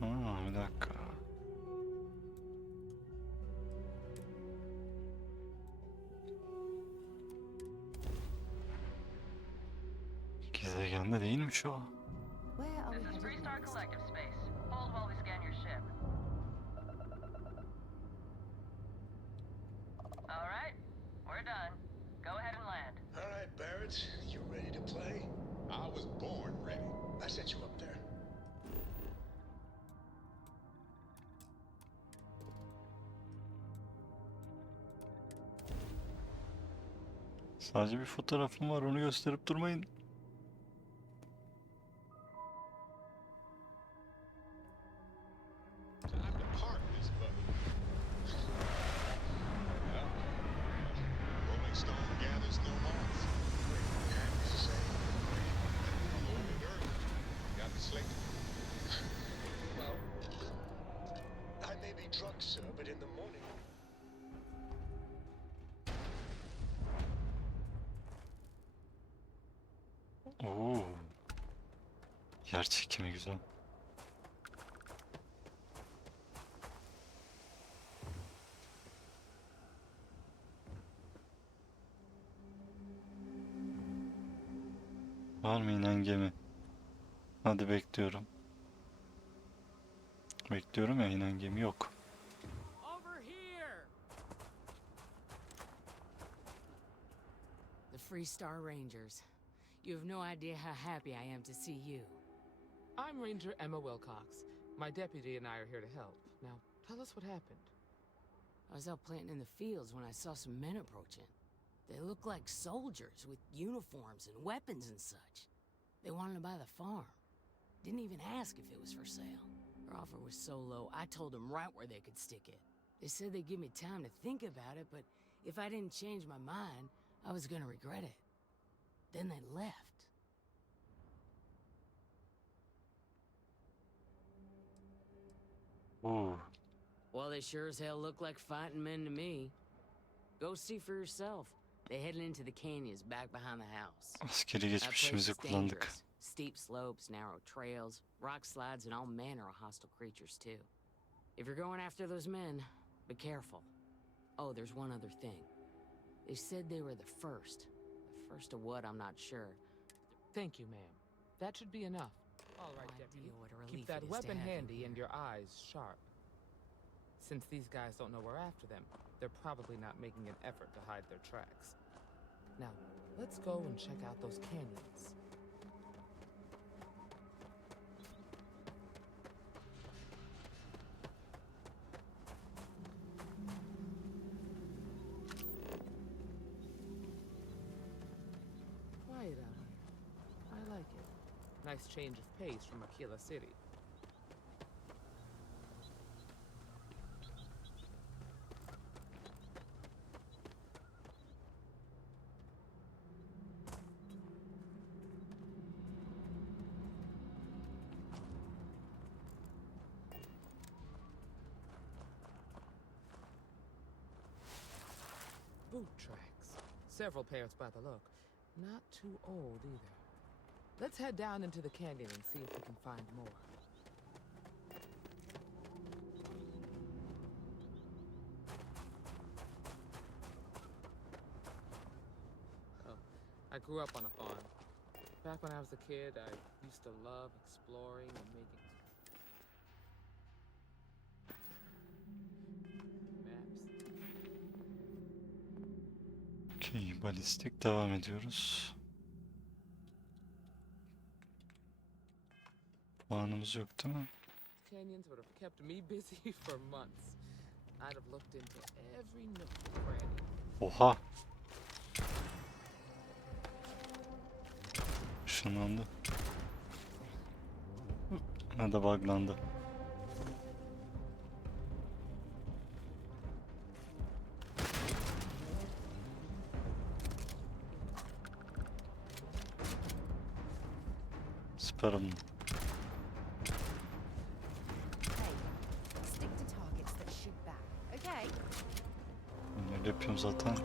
Ha, bir dakika. Gezegende değilmiş o. Where are we This is headed Freestar next? Collective Space. Hold while we scan your ship. All right, we're done. Go ahead and land. All right, Barrett, you ready to play? I was born ready. I set you up there. Sadece bir fotoğrafım var, onu gösterip durmayın. Time to park this puppy. Well, Rolling Stone gathers no moss. And say, Loaded early. Got the slate. well, I may be drunk, sir, but in the morning. Oo. Yer çekimi güzel. Var mı inen gemi? Hadi bekliyorum. Bekliyorum ya, inen gemi yok. Over here! The Freestar Rangers. You have no idea how happy I am to see you. I'm Ranger Emma Wilcox. My deputy and I are here to help. Now, tell us what happened. I was out planting in the fields when I saw some men approaching. They looked like soldiers with uniforms and weapons and such. They wanted to buy the farm. Didn't even ask if it was for sale. Their offer was so low, I told them right where they could stick it. They said they'd give me time to think about it, but if I didn't change my mind, I was gonna regret it. Then they left. Oo. Well, they sure as hell look like fighting men to me. Go see for yourself. They headed into the canyons back behind the house. Askeri That place geçmişimizi is kullandık. dangerous. Steep slopes, narrow trails, rock slides, and all manner of hostile creatures, too. If you're going after those men, be careful. Oh, there's one other thing. They said they were the first. The first of what, I'm not sure. Thank you, ma'am. That should be enough. All right, No deputy. idea what a relief Keep that it is to weapon have you handy and here. your eyes sharp. Since these guys don't know we're after them, they're probably not making an effort to hide their tracks. Now, let's go and check out those canyons. Quiet out here. I like it. Nice change of pace from Aquila City. Boot tracks. Several pairs by the look. Not too old either. Let's head down into the canyon and see if we can find more. Oh, I grew up on a farm. Back when I was a kid, I used to love exploring and making maps. Okey, balistik devam ediyoruz. Puanımız yok değil mi? Canyons would have kept me busy for months. I'd have looked into every nook and cranny. Oha! Işınlandı. Ha da buglandı. Süperim. Hey, stick to targets that shoot back, okay? Öyle yapıyorum zaten.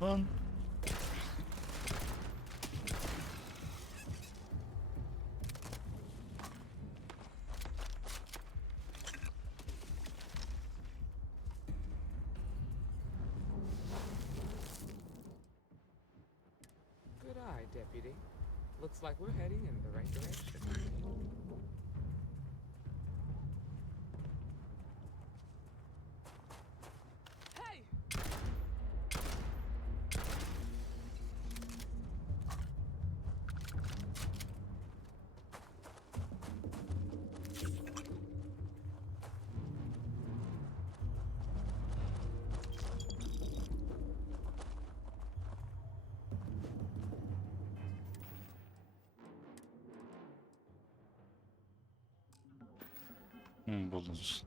Lan. Good eye, Deputy. Looks like we're heading in the right direction. Hey! Buldunuz.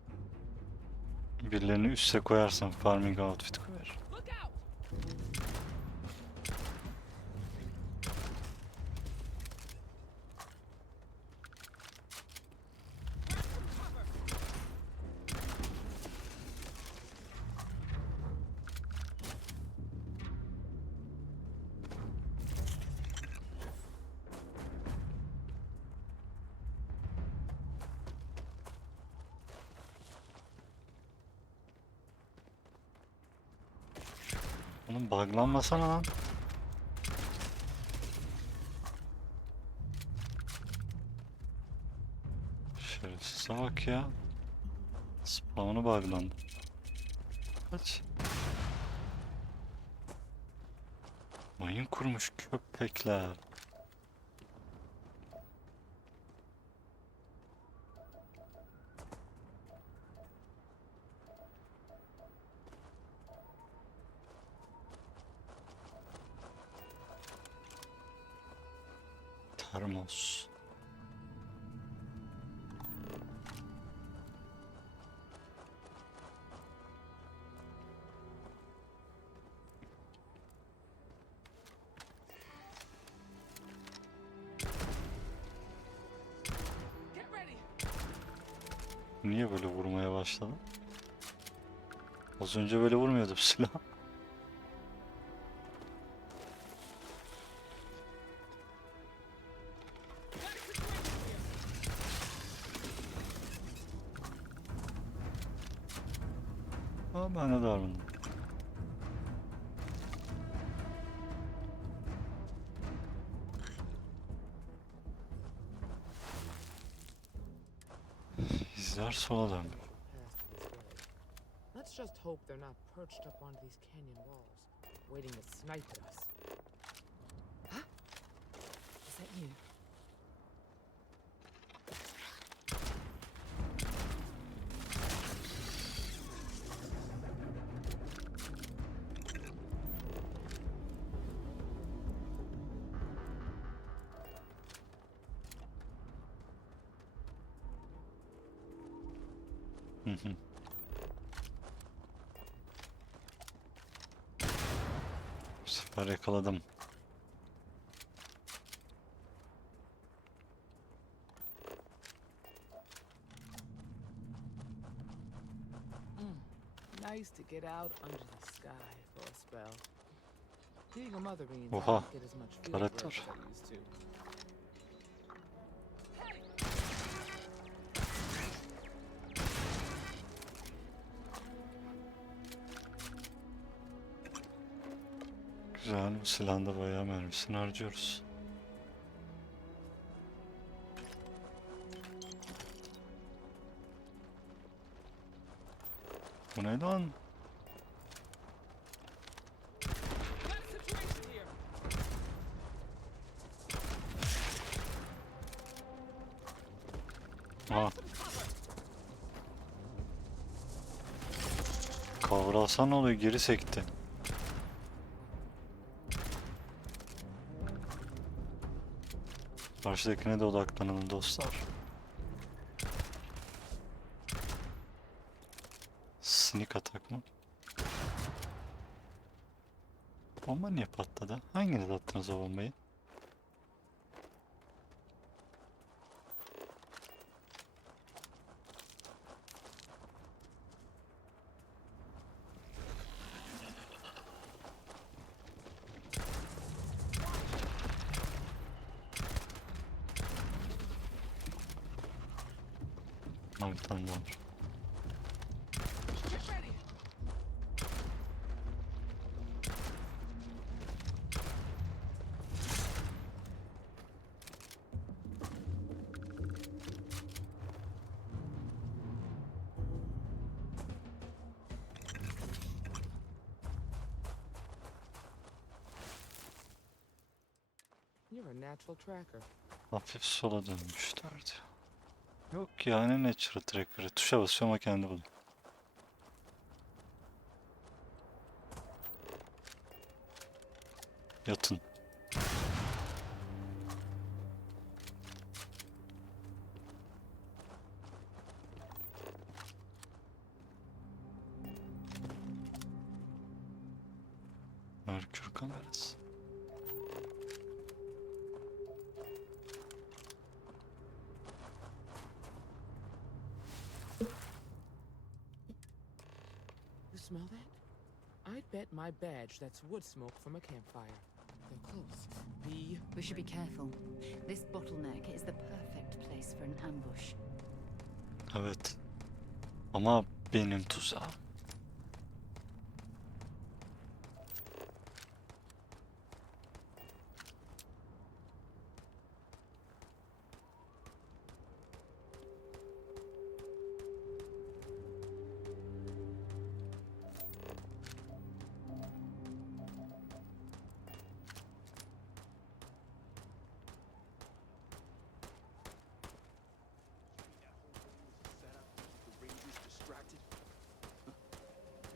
Birilerini üste koyarsan farming outfit koyar. Look out! Grab some cover! Oğlum buglanmasana lan. Şerefsize bak ya. Spawn'u buglandı. Kaç. Mayın kurmuş köpekler. Termos. Get ready! Niye böyle vurmaya başladı? Az önce böyle vurmuyordu silah. Aa, ben de davrandım. İzler sola dön. Past this way. Let's just hope they're not perched up on these canyon walls, waiting to snipe at us. Is that you? Hı hı. Bu sefer yakaladım. Nice to get out under the sky for a spell. Being a mother means I Oha, don't get as much field taret work as var. I used to. Güzel, bu silahın da bayağı mermisini harcıyoruz. Bu ne lan? Got a situation here. Aa. Kavralsan ne oluyor? Geri sekti. Karşıdakine de odaklanalım dostlar. Sneak atak mı? Bomba niye patladı? Hanginiz attınız o bombayı? Bir tane daha var. You're a natural tracker. Hafif sola dönmüşlerdi. Yok yani natural tracker'ı. Tuşa basıyorum ama kendi buluyor. Yatın. Merkür kamerası. You smell that? I'd bet my badge that's wood smoke from a campfire. They're close. We should be careful. This bottleneck is the perfect place for an ambush. Evet. Ama benim tuzağım.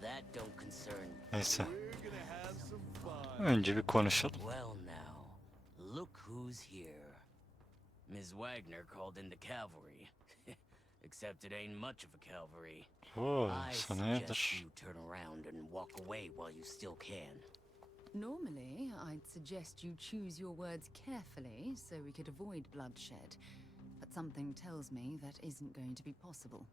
That don't concern. Neyse. Önce bir konuşalım. Well now, look who's here. Ms. Wagner called in the cavalry. Except it ain't much of a cavalry. Oo, I sana suggest hayırdır? you turn around and walk away while you still can. Normally, I'd suggest you choose your words carefully so we could avoid bloodshed. But something tells me that isn't going to be possible.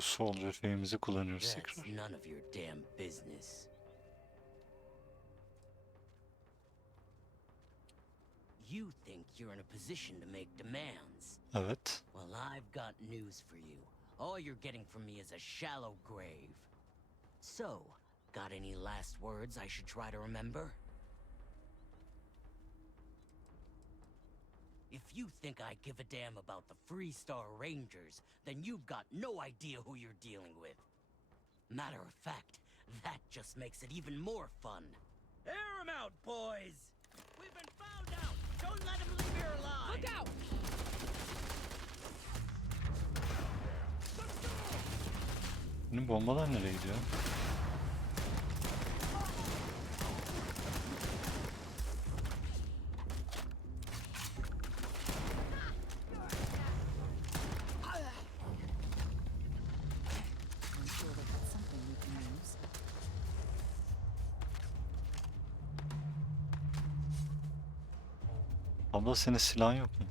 Soldier şeyimizi kullanıyoruz That's tekrar. none of your damn business. You think you're in a position to make demands. Evet. Well, I've got news for you. All you're getting from me is a shallow grave. So, got any last words I should try to remember? If you think I give a damn about the Freestar Rangers, then you've got no idea who you're dealing with. Matter of fact, that just makes it even more fun. Air 'em out, boys! We've been found out! Don't let 'em leave here alive! Look out! Benim bombalar nereye gidiyor? I'm sure that that's something we can use. Abla senin silahın yok mu?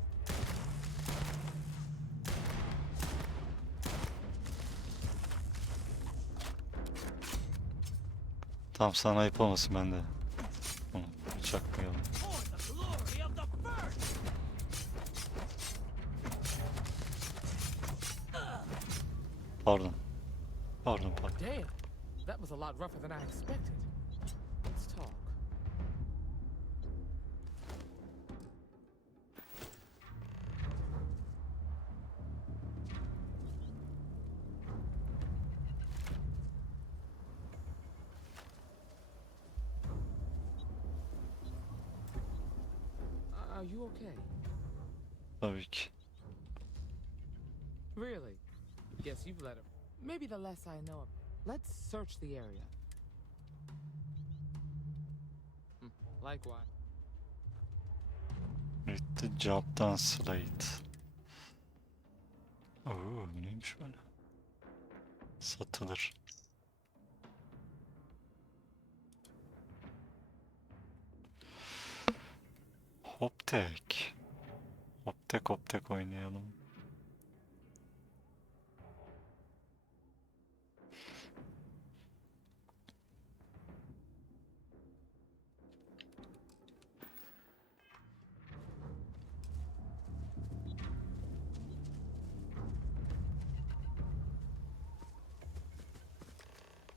Tamam sana ayıp olmasın bende. Tamam, bıçaklayalım. For the glory of the first! Pardon. Pardon. Damn, that was a lot rougher than I expected. Let's talk. Are you okay? Tabii ki. Really? Guess you've let him. Maybe the less I know. Let's search the area. Likewise. Read the job done slate. Oo, neymiş böyle? Satılır. Hoptek. Hoptek oynayalım.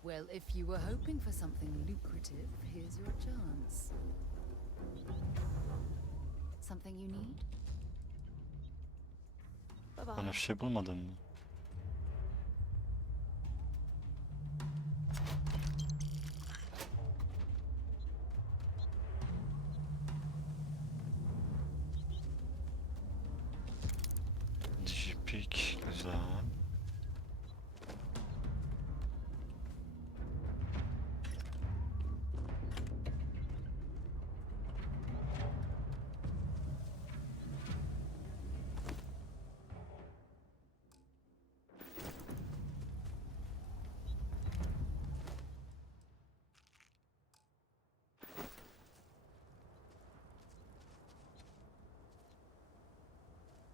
Well, if you were hoping for something lucrative, here's your chance. Something you need? Bana Bye-bye. bir şey bulmadın mı? Jipik güzel.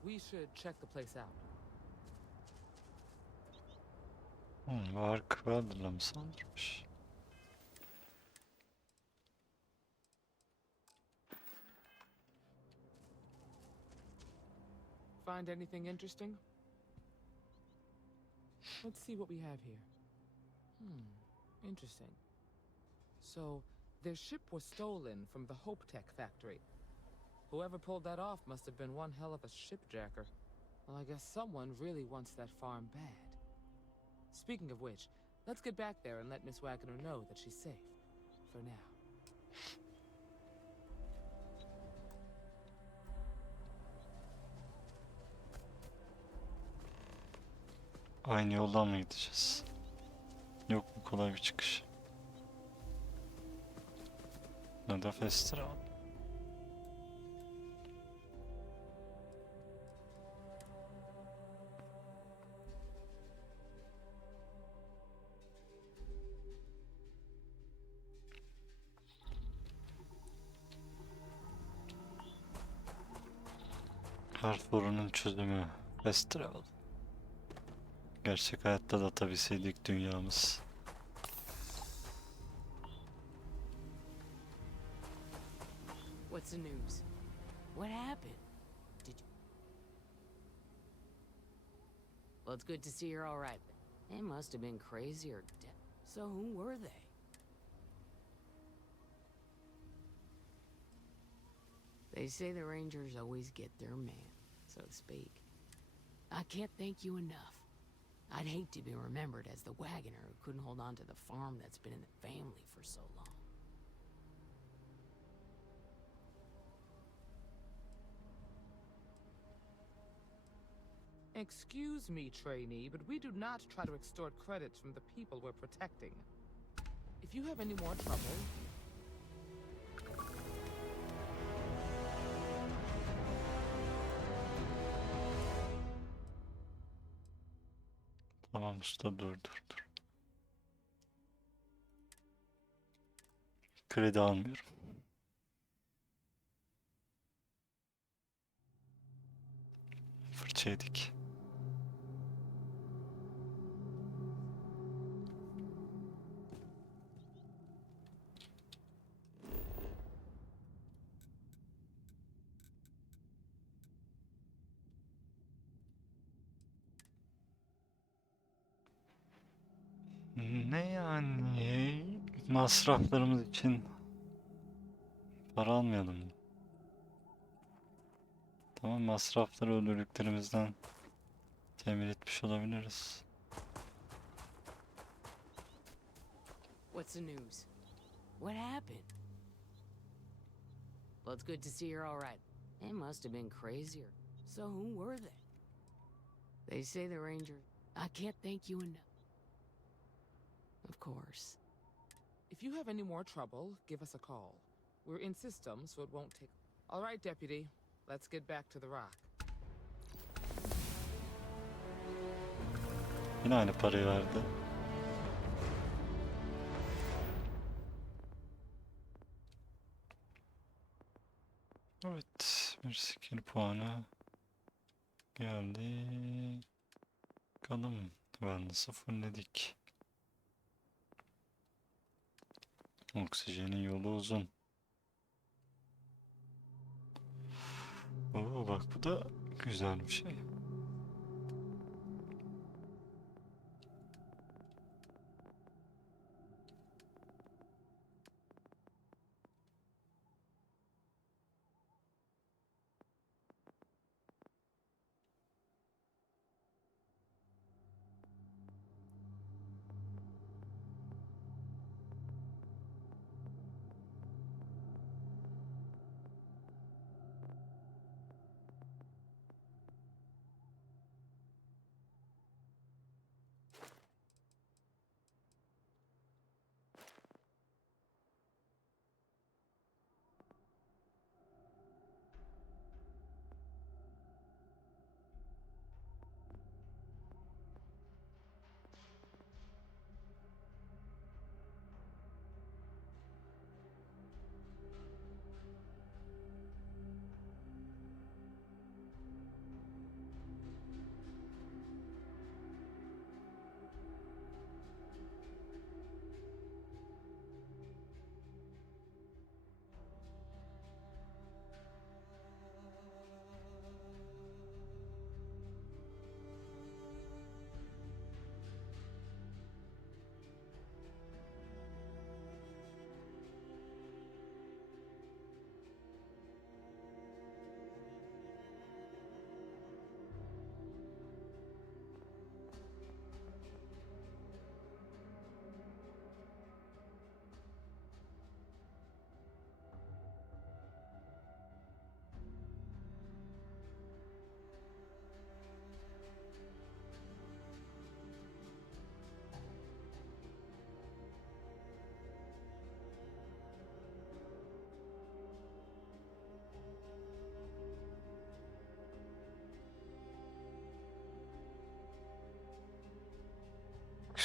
We should check the place out. Ark Welder'la mı saldırmış? Find anything interesting? Let's see what we have here. Interesting. So, their ship was stolen from the Hope Tech factory. Whoever pulled that off must have been one hell of a shipjacker. Well, I guess someone really wants that farm bad. Speaking of which, let's get back there and let Miss Wagner know that she's safe. For now. Aynı yoldan mı gideceğiz? Yok mu kolay bir çıkış? Ya da festival. Her sorunun çözümü festival. Gerçek hayatta da atabilseydik dünyamız. What's the news? What happened? Did you... Well, it's good to see you're all right. They must have been crazy or dead. So who were they? They say the Rangers always get their man, so to speak. I can't thank you enough. I'd hate to be remembered as the wagoner who couldn't hold on to the farm that's been in the family for so long. Excuse me, trainee, but we do not try to extort credits from the people we're protecting. If you have any more trouble... Tamam usta dur. Kredi almıyorum. Fırça yedik. Ne yani? Masraflarımız için para almayalım mı? Tamam, masrafları öldürdüklerimizden temin etmiş olabiliriz. What's the news? What happened? Well, it's good to see you're all right. They must have been crazier. So who were they? They say the Rangers... I can't thank you enough. Of course. If you have any more trouble, give us a call. We're in system, so it won't take... All right, Deputy. Let's get back to the rock. Yine aynı parayı verdi. Evet, bir skill puanı geldi. Bakalım, ben sıfırladık. Oksijenin yolu uzun. Oo, bak bu da güzel bir şey.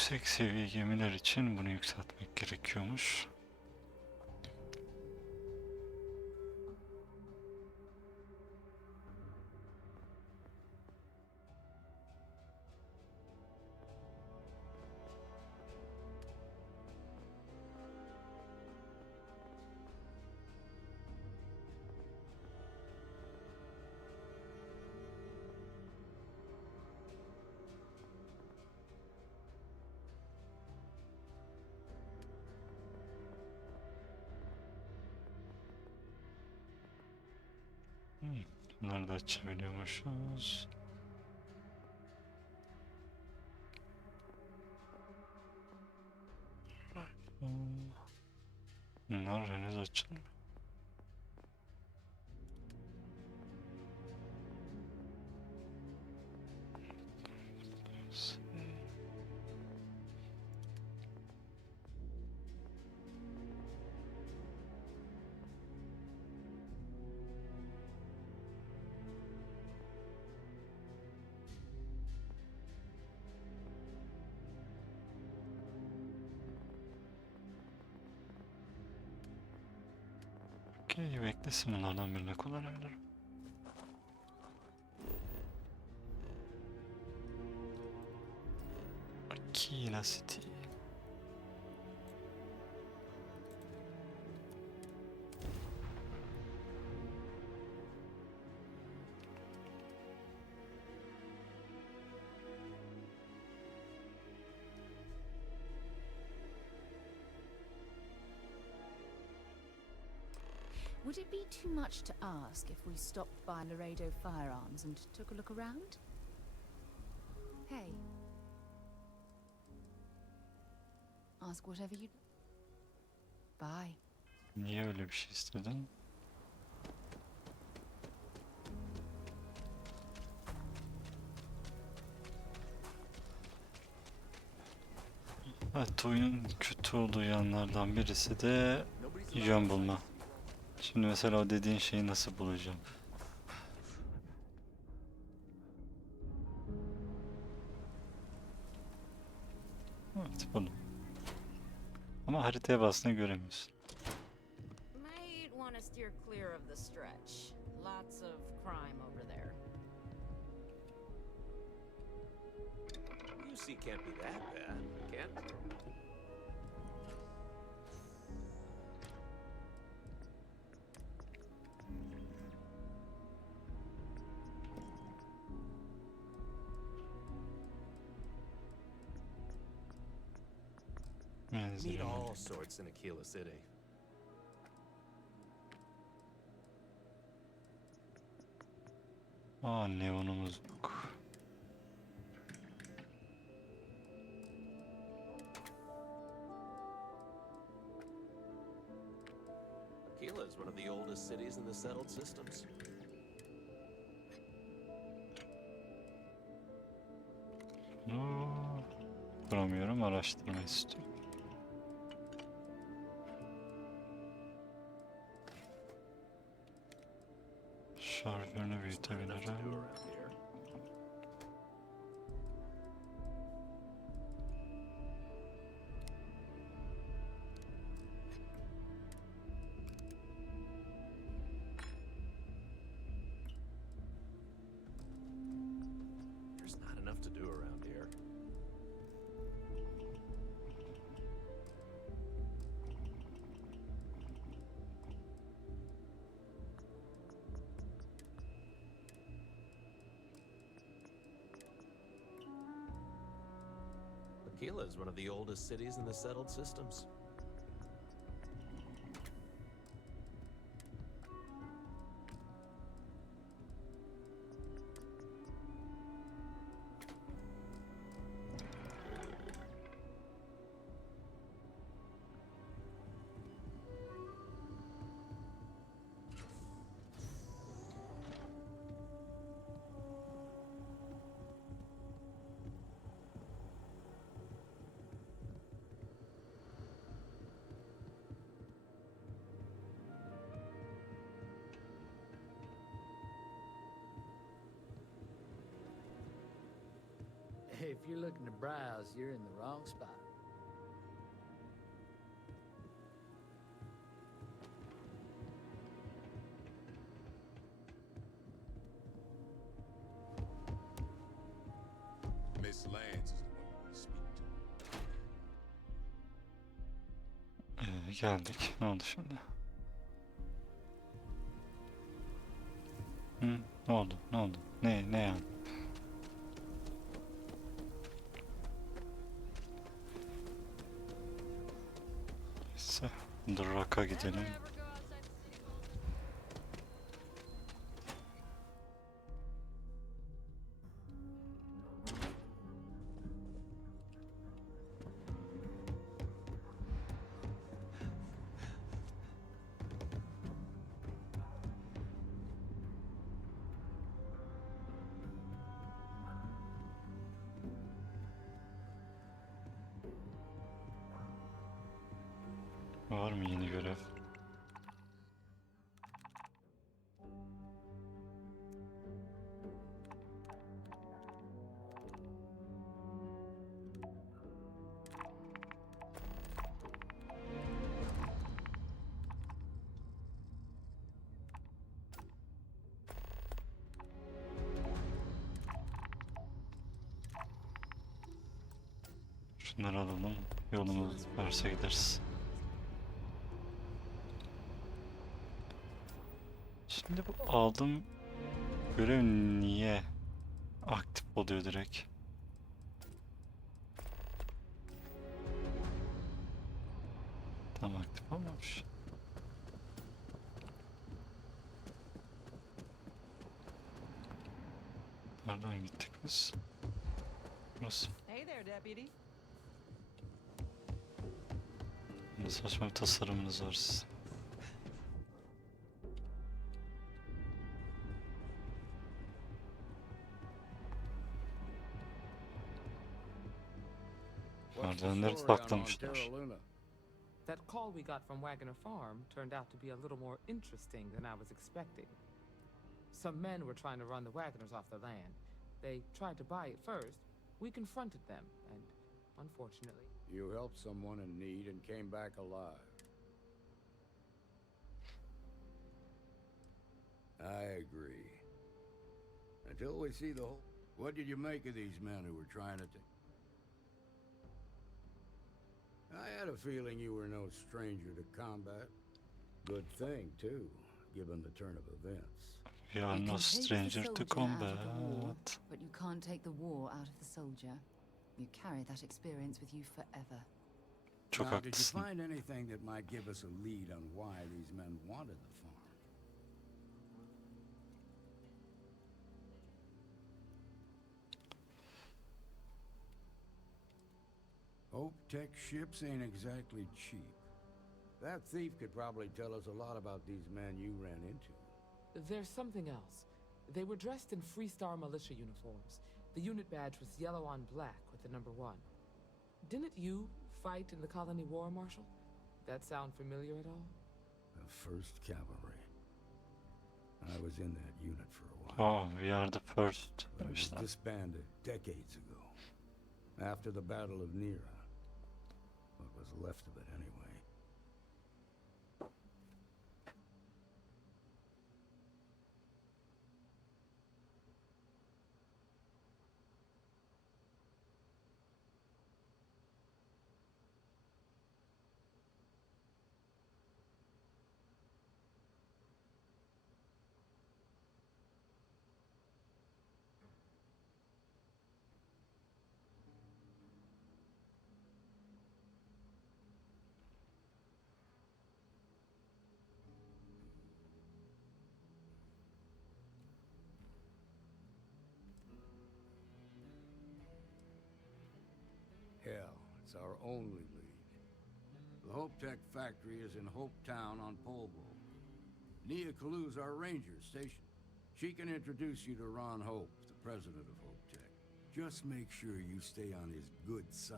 Yüksek seviye gemiler için bunu yükseltmek gerekiyormuş. Bunları da açabiliyormuşuz. Bunlar henüz açılmıyor. Okey, beklesin, bunlardan birine kullanabilirim. Akila City. Would it be too much to ask if we stopped by Laredo Firearms and took a look around? Hey. Ask whatever you... Bye. Niye öyle bir şey istedin? Evet, oyunun kötü olduğu yanlardan birisi de yön bulma. Şimdi mesela o dediğin şeyi nasıl bulacağım? Evet, buldum. Ama haritaya bastığında göremiyorsun. Might want to steer clear of the stretch. Lots of crime over there. UC can't be that bad, can it? Meet Benziyor. all sorts in Aquila City. Aa, neonumuz yok. Aquila is one of the oldest cities in the settled systems. Bunu kuramıyorum, araştırma istiyorum. Şarjörünü Enough to büyütebilirim. do around here. There's not enough to do around here. Aquila is one of the oldest cities in the settled systems. If you're looking to browse, you're in the wrong spot. Miss Lance is the one to speak to. Geldik. Ne oldu şimdi? Hı? Ne oldu? Ne oldu? Ne yani? Neyse. Drak'a gidelim. Var mı yeni görev? Şunları alalım. Yolumuz varsa gideriz. Şimdi bu aldığım görev niye aktif oluyor direkt? Tam aktif olmamış. Nereden gittik biz? Burası. Hey there, deputy. Ne saçma bir tasarımınız var sizin. Merdivenleri saklamışlar. That call we got from Wagner Farm turned out to be a little more interesting than I was expecting. Some men were trying to run the Wagners off the land. They tried to buy it first. We confronted them, and unfortunately... You helped someone in need and came back alive. I agree. Until we see the whole... What did you make of these men who were trying to... I had a feeling you were no stranger to combat. Good thing, too, given the turn of events. We are You no can take the stranger to soldier out of the war, combat. but you can't take the war out of the soldier. You carry that experience with you forever. Çok Now, did you haklısın. find anything that might give us a lead on why these men wanted the farm? Hope Tech ships ain't exactly cheap. That thief could probably tell us a lot about these men you ran into. There's something else. They were dressed in Freestar militia uniforms. The unit badge was yellow on black with the number 1. Didn't you fight in the Colony War, Marshal? That sound familiar at all? The 1st Cavalry. I was in that unit for a while. Oh, we are the first. But it was demişler. disbanded decades ago. After the Battle of Nera. What was left of it anyway. Hell, it's our only lead. The Hope Tech factory is in Hope Town on Polvo. Nia Kalu's our ranger station. She can introduce you to Ron Hope, the president of Hope Tech. Just make sure you stay on his good side.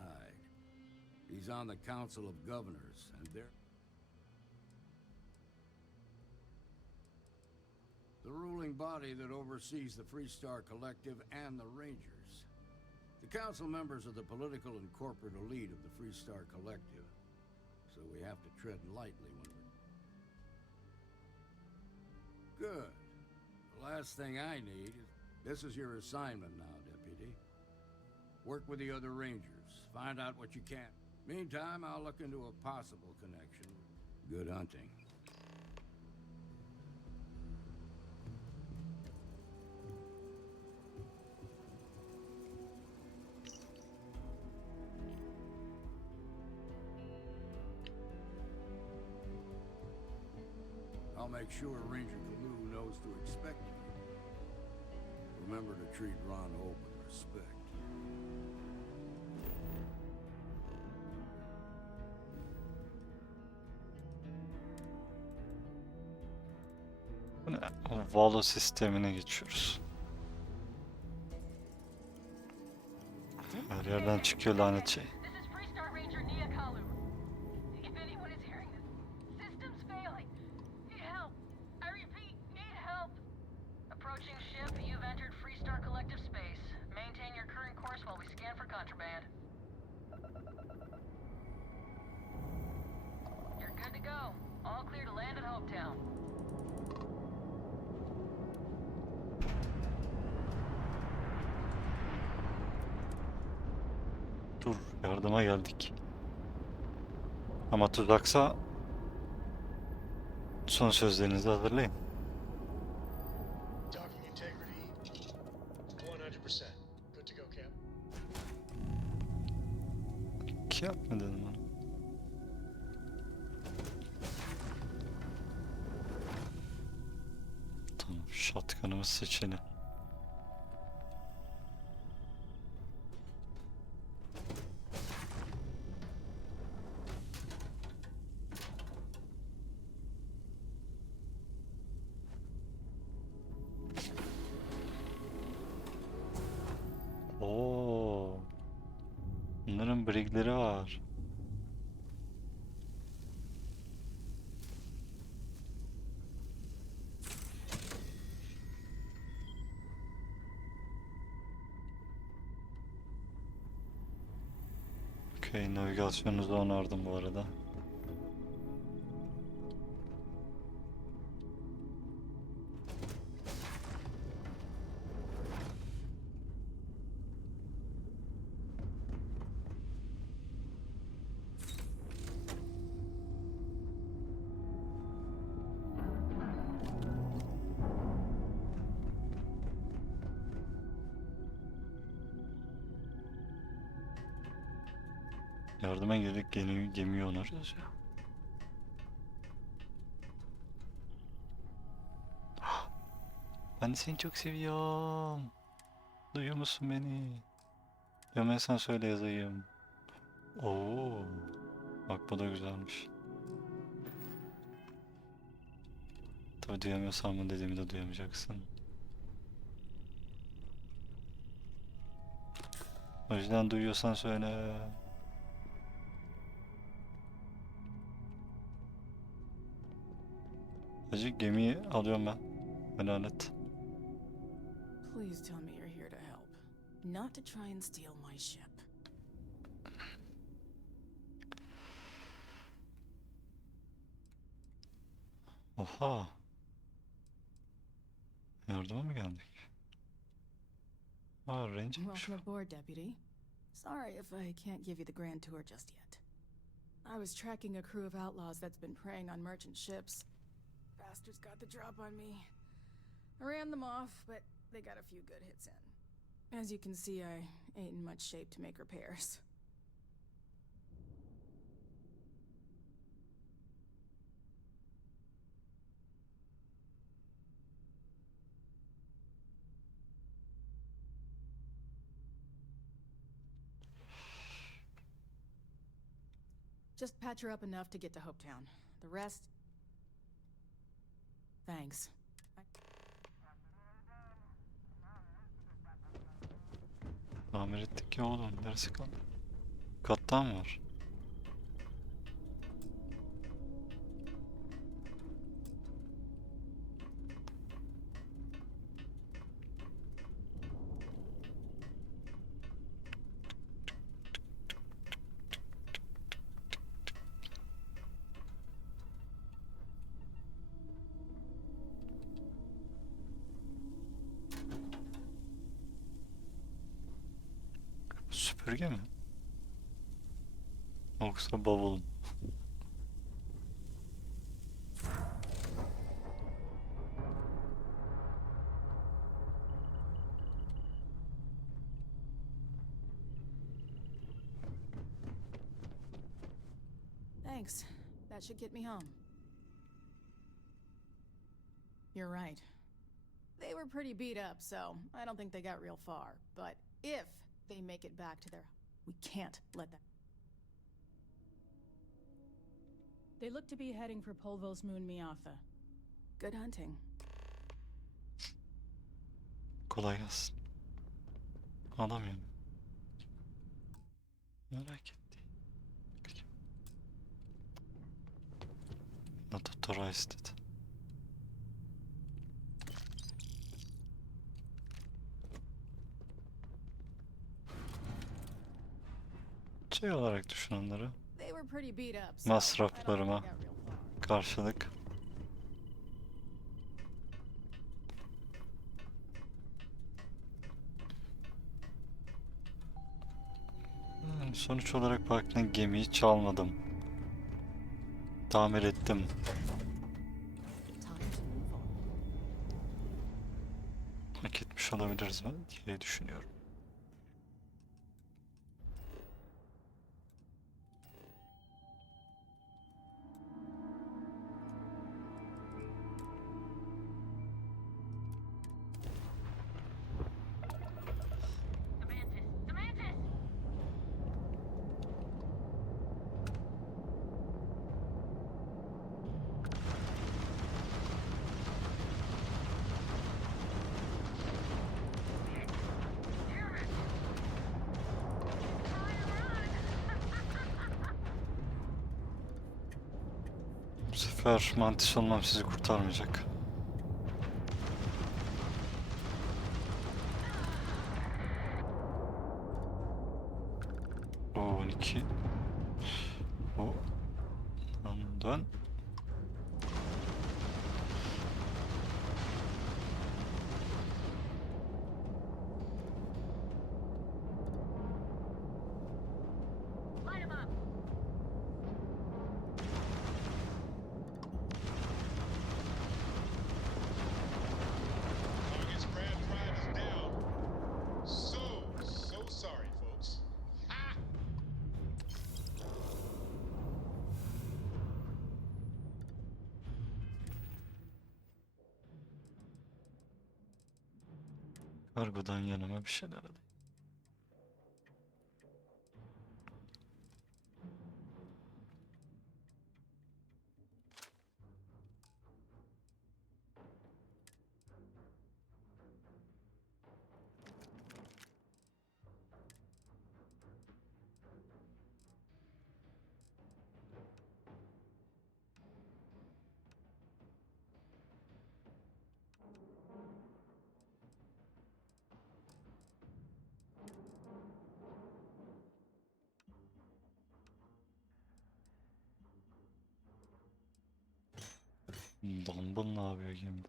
He's on the Council of Governors, and they're the ruling body that oversees the Freestar Collective and the Rangers. The The council members are the political and corporate elite of the Freestar Collective, so we have to tread lightly when we're... Good. The last thing I need is... This is your assignment now, Deputy. Work with the other Rangers. Find out what you can. Meantime, I'll look into a possible connection. Good hunting. I'll make sure Ranger Kalu knows to expect you. Remember to treat Ron Hope with respect. Valo sistemine geçiyoruz. Her yerden çıkıyor lanet şey. This is Freestar Ranger Nia Kalu. If anyone is hearing this, system's failing. Need help. I repeat, need help. Approaching ship, you've entered Freestar Collective space. Maintain your current course while we scan for contraband. You're good to go. All clear to land at Hopetown. Dur, yardıma geldik. Ama tuzaksa son sözlerinizi hazırlayın. Docking integrity, 100%. Good to go, Cap. Ki yapma dedim onu. Tamam, shotgun'ımız seçelim. Oo. Bunların brigleri var. Okey, navigasyonunuzu onardım bu arada. Yardıma gelip gemiyi onarıyoruz ya. Ben de seni çok seviyorum. Duyuyor musun beni? Duymuyorsan söyle yazayım. Oo. Bak bu da güzelmiş. Tabii duyamıyorsan mı dediğimi de duyamayacaksın. O yüzden duyuyorsan söyle. Hacı gemiyi alıyorum ben. Helal et. Please tell me you're here to help, not to try and steal my ship. Oha. Yardıma mı geldik? Aa, Ranger'mış. Welcome aboard, Deputy. Sorry if I can't give you the grand tour just yet. I was tracking a crew of outlaws that's been preying on merchant ships. Bastards got the drop on me. I ran them off, but they got a few good hits in. As you can see, I ain't in much shape to make repairs. Just patch her up enough to get to Hopetown. The rest... Thanks. Tamir ettik ya oğlum. Neresi kaldı? Kattan mı var? Süpürge mi? Yoksa bavul mu? Thanks. That should get me home. You're right. They were pretty beat up, so I don't think they got real far. But if they make it back to their... We can't let that... They look to be heading for Polvo's moon Miatha. Good hunting. Kolay gelsin. Alamıyorum. Merak ettim. Not authorized dedi. Şey olarak düşün onları. They were pretty beat up, so Masraflarıma I don't think they got real far. karşılık. Sonuç olarak baktığında gemiyi çalmadım. Tamir ettim. Hak etmiş olabiliriz mi diye düşünüyorum. Bu sefer mantis olmam sizi kurtarmayacak. O 12. O. Dön. Light 'em up. Target's crab drive is down. So sorry, folks. Ha! Kargodan yanıma bir şeyler alayım. Dumble ne yapıyor gemide?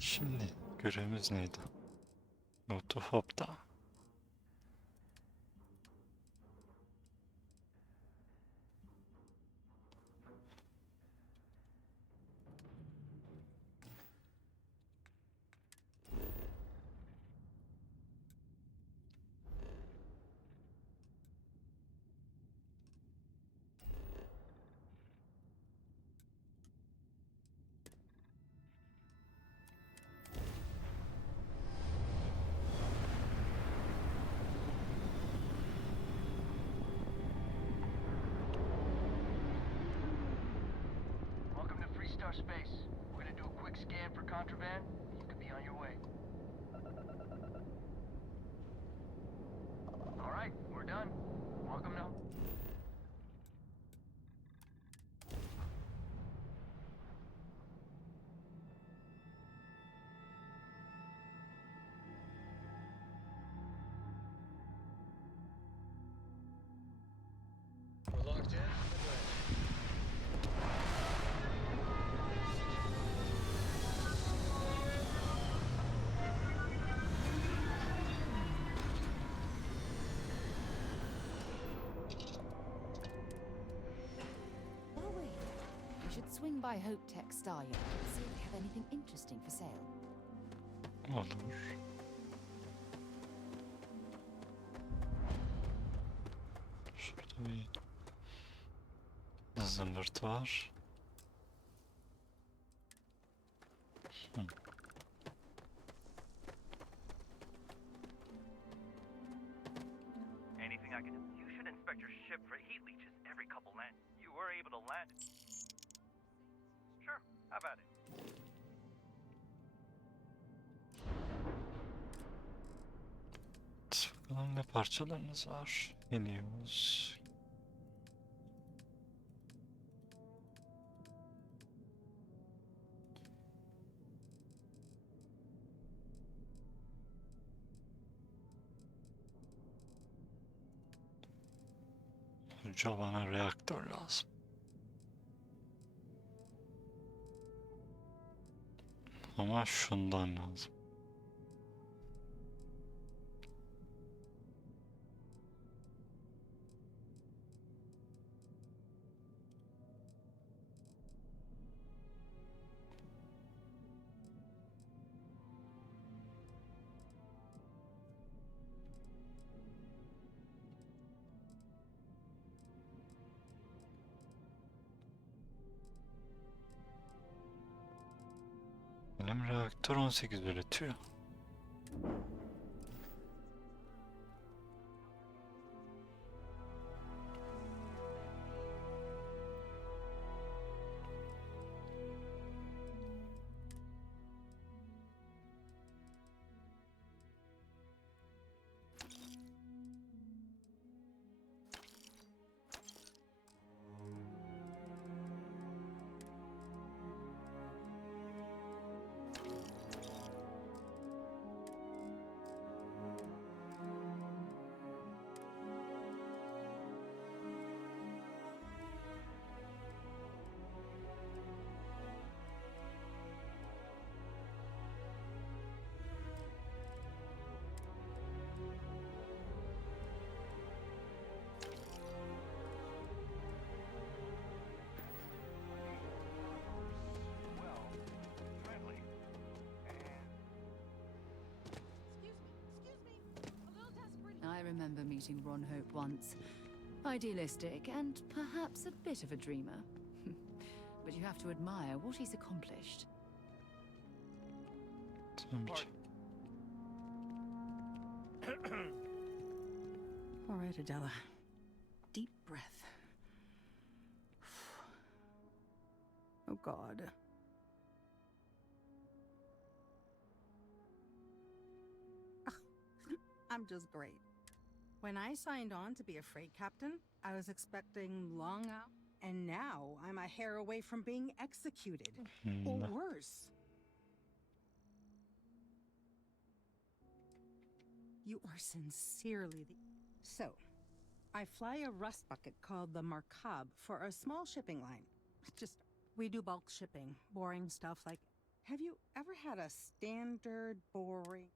Şimdi görevimiz neydi? Go to Hop'ta. contraband, you could be on your way. All right, we're done. Welcome now. We're locked in and ready. Oh wait, we should swing by Hope Tech Star Yard and see if they have anything interesting for sale. Olur. Şurada bir zımbırt var. Hı. Anything I can do? You should inspect your ship for heat leeches every couple land. You were able to land it. Sure, how about it? Bakalım ne parçalarınız var. İniyoruz. Bana reaktör lazım. Ama şundan lazım. Benim reaktör 18 üretiyor. I remember meeting Ron Hope once. Idealistic and perhaps a bit of a dreamer. But you have to admire what he's accomplished. All right, Adela. Deep breath. Oh, God. I'm just great. When I signed on to be a freight captain, I was expecting long out, and now I'm a hair away from being executed. Or worse. You are sincerely the... So, I fly a rust bucket called the Markab for a small shipping line. We do bulk shipping, boring stuff like... Have you ever had a standard boring...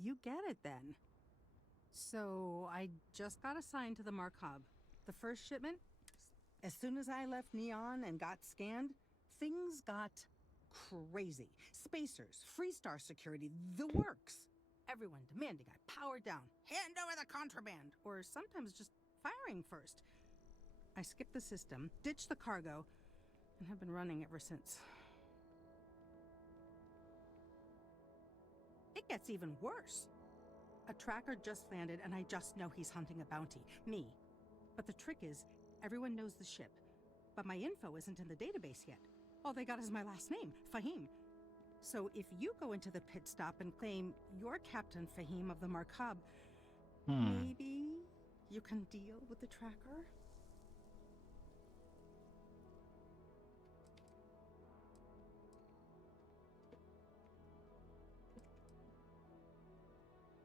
You get it then. So, I just got assigned to the Markab. The first shipment, as soon as I left Neon and got scanned, things got crazy. Spacers, Freestar security, the works. Everyone demanding I power down, hand over the contraband, or sometimes just firing first. I skipped the system, ditched the cargo, and have been running ever since. It gets even worse. A tracker just landed and I just know he's hunting a bounty. Me. But the trick is, everyone knows the ship. But my info isn't in the database yet. All they got is my last name, Fahim. So if you go into the pit stop and claim you're Captain Fahim of the Markab, maybe you can deal with the tracker?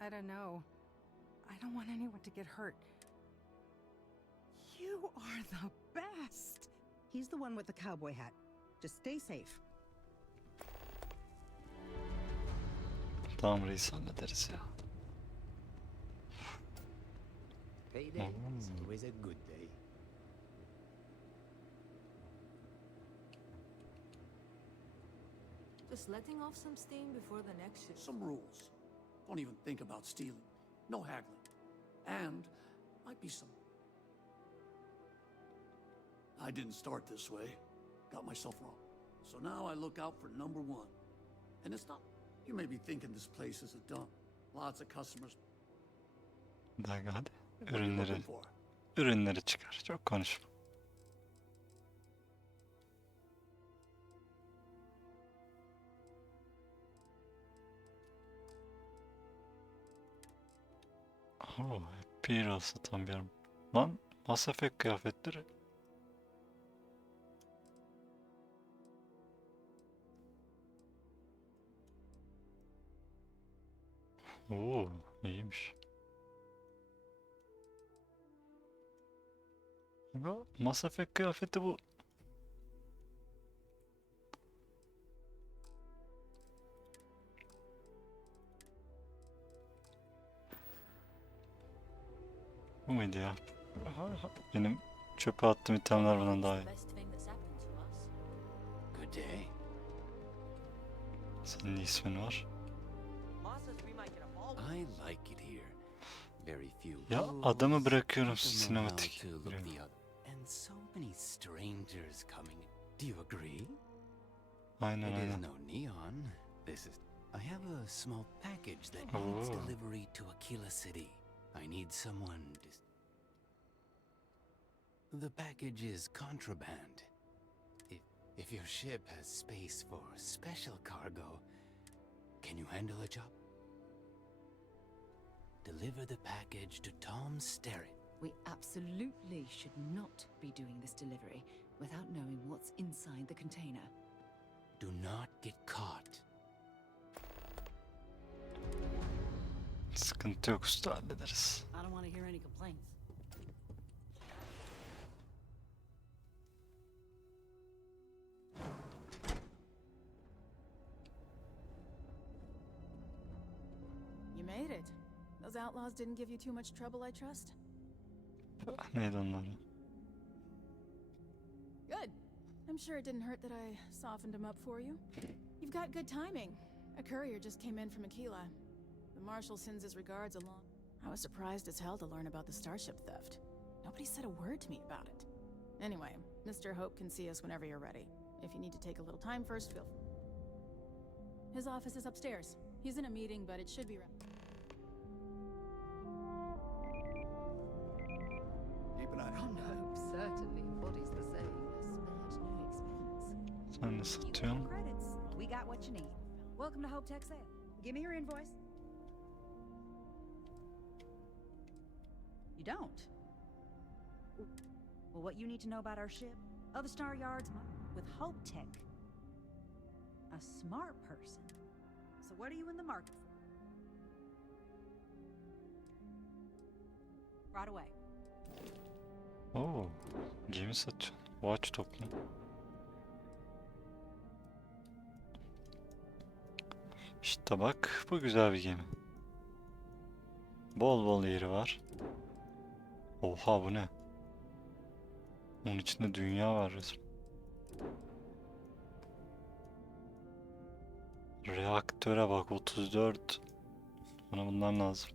I don't know. I don't want anyone to get hurt. You are the best! He's the one with the cowboy hat. Just stay safe. Tamam reis, hallederiz ya. Payday is always a good day. Just letting off some steam before the next shift. Some rules. Don't even think about stealing. No haggling. And might be some... I didn't start this way. Got myself wrong. So now I look out for number one. And it's not... You may be thinking this place is a dump. Lots of customers. Bir dakika hadi. What are you Ürünleri, looking for? ürünleri çıkar. Çok konuşma. Oh, Imperial satan bir yer. Lan Mass Effect kıyafetleri. Oo, iyiymiş. Ya, Mass Effect kıyafeti bu. Bu muydu ya? Benim çöpe attığım itemler bundan daha iyi. Good day. Senin ne ismin var? I like it here. Very few Ya rules, adamı bırakıyorum people know how sinematik. to look the other. And so many strangers coming. Do you agree? Aynen It is aynen. no neon. This is... I have a small package that needs delivery to Aquila City. I need someone to... The package is contraband. If your ship has space for special cargo, can you handle a job? Deliver the package to Tom Sterrett. We absolutely should not be doing this delivery without knowing what's inside the container. Do not get caught. Sıkıntı yok usta, hallederiz. I don't want to hear any complaints. You made it. Those outlaws didn't give you too much trouble, I trust? Neydi onlar? Good. I'm sure it didn't hurt that I softened him up for you. You've got good timing. A courier just came in from Aquila. The Marshal sends his regards along. I was surprised as hell to learn about the starship theft. Nobody said a word to me about it. Anyway, Mr. Hope can see us whenever you're ready. If you need to take a little time first, feel free. His office is upstairs. He's in a meeting, but it should be right. Keep an eye on Ron Hope certainly embodies the saying, spared no expense. Sen ne satıyorsun? Credits. We got what you need. Welcome to Hope Tech Sale. Give me your invoice. You don't? Well, what you need to know about our ship? Other Star Yards with Hope Tech. A smart person. So what are you in the market for? Right away. Oo, gemi satıyorsun. Watch toplu. İşte bak, bu güzel bir gemi. Bol bol yeri var. Oha, bu ne? Onun içinde dünya var resmen. Reaktöre bak, 34. Bana bundan lazım.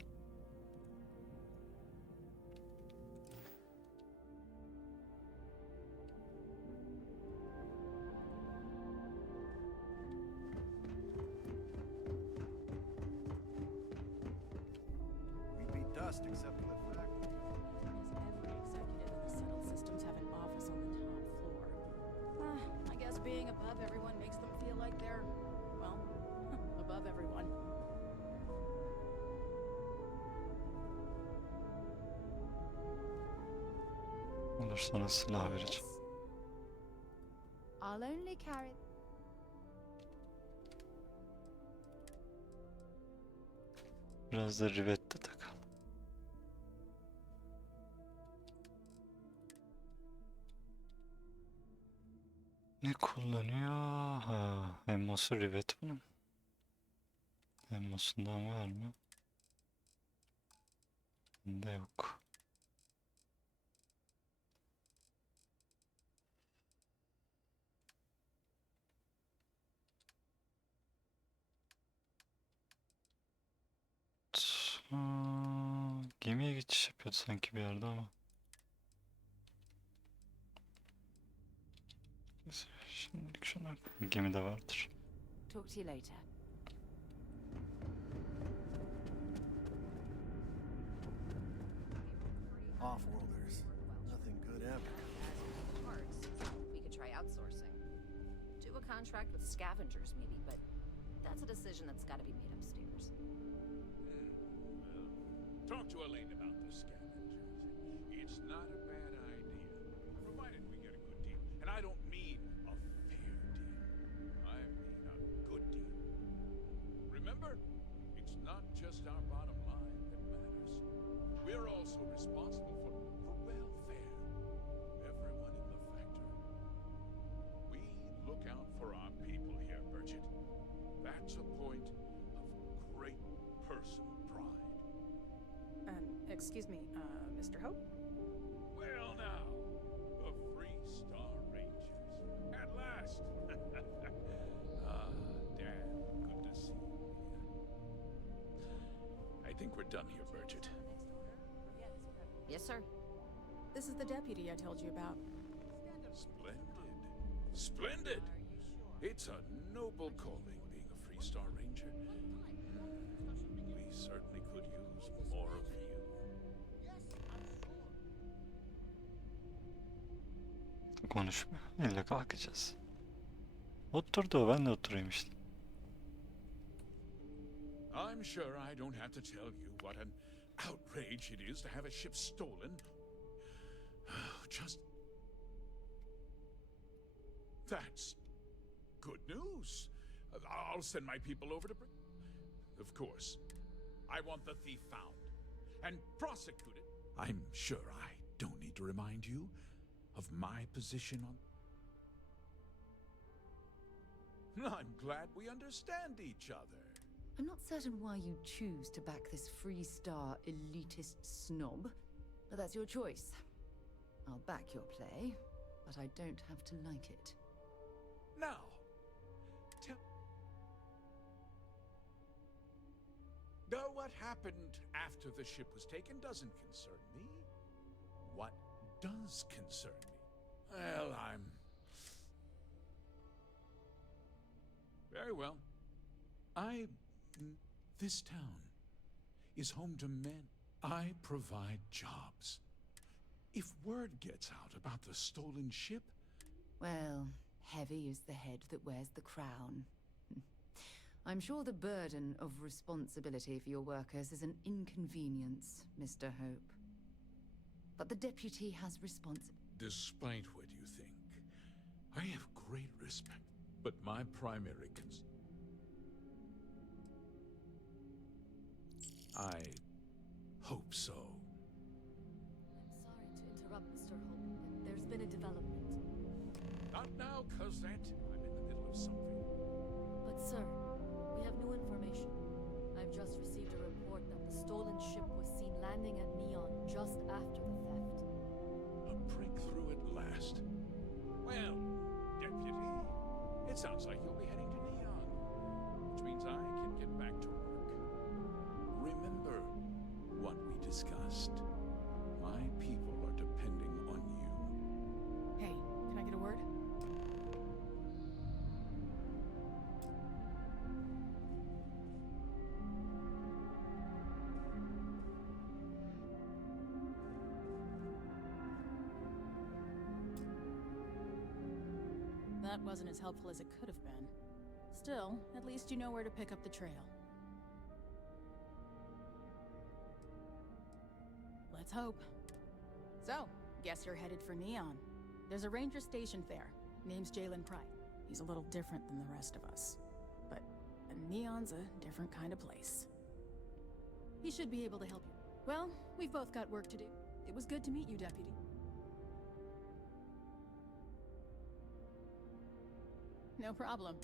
We'd be dust except for the fact. Every executive in the settled systems have an office on the top floor. I guess being a puppet olur, sonra silah vereceğim. I'll only carry. Biraz da rivet de takalım. Ne kullanıyor? Ha, emmosu rivet bunun. Emmosundan var mı? Bende yok. Gemiye geçiş yapıyordu sanki bir yerde ama. Şimdilik şunlar gemide vardır. Talk to you later. Off-worlders. Nothing good ever. We could try outsourcing. Do a contract with scavengers, maybe, but that's a decision that's got to be made upstairs. Talk to Elaine about the scavengers. It's not a bad idea, provided we get a good deal. And I don't mean a fair deal. I mean a good deal. Remember, it's not just our bottom line that matters. We're also responsible for welfare. Everyone in the factory. We look out for our people here, Bridget. That's a point of great personal pride. Excuse me, Mr. Hope? Well now, the Free Star Rangers. At last! Ah, Dan, good to see you again. I think we're done here, Bridget. Yes, sir. This is the deputy I told you about. Splendid. Splendid! It's a noble calling, being a Free Star Ranger. We certainly could use more of you. Konuşma. İlle kalkacağız. Oturdu o, ben de oturayım işte. I'm sure I don't have to tell you what an outrage it is to have a ship stolen. Just... That's good news. I'll send my people over to Of course. I want the thief found and prosecuted. I'm sure I don't need to remind you of my position on... I'm glad we understand each other. I'm not certain why you choose to back this Free Star elitist snob, but that's your choice. I'll back your play, but I don't have to like it. Now, tell... Though what happened after the ship was taken doesn't concern me. What does concern me? Well, very well. This town is home to men. I provide jobs. If word gets out about the stolen ship... Well, heavy is the head that wears the crown. I'm sure the burden of responsibility for your workers is an inconvenience, Mr. Hope. But the deputy has Despite what you think, I have great respect. But my primary concern... I hope so. I'm sorry to interrupt, Mr. Hope. There's been a development. Not now, Cosette. I'm in the middle of something. But, sir, we have new information. I've just received a report that the stolen ship was seen landing at Neon just after the theft. A breakthrough at last. Well, Deputy, it sounds like you'll be heading to Neon, which means I can get back to work. Remember what we discussed. My people are depending on you. Hey, can I get a word? That wasn't as helpful as it could have been. Still, at least you know where to pick up the trail. Let's hope. So, Guess you're headed for Neon. There's a ranger stationed there. Name's Jalen Pry. He's a little different than the rest of us. But Neon's a different kind of place. He should be able to help you. Well, we've both got work to do. It was good to meet you, Deputy. No problem.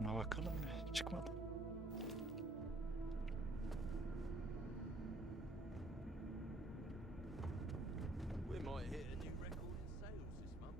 Buna bakalım bir. Çıkmadı. We might hit a new record in sales this month.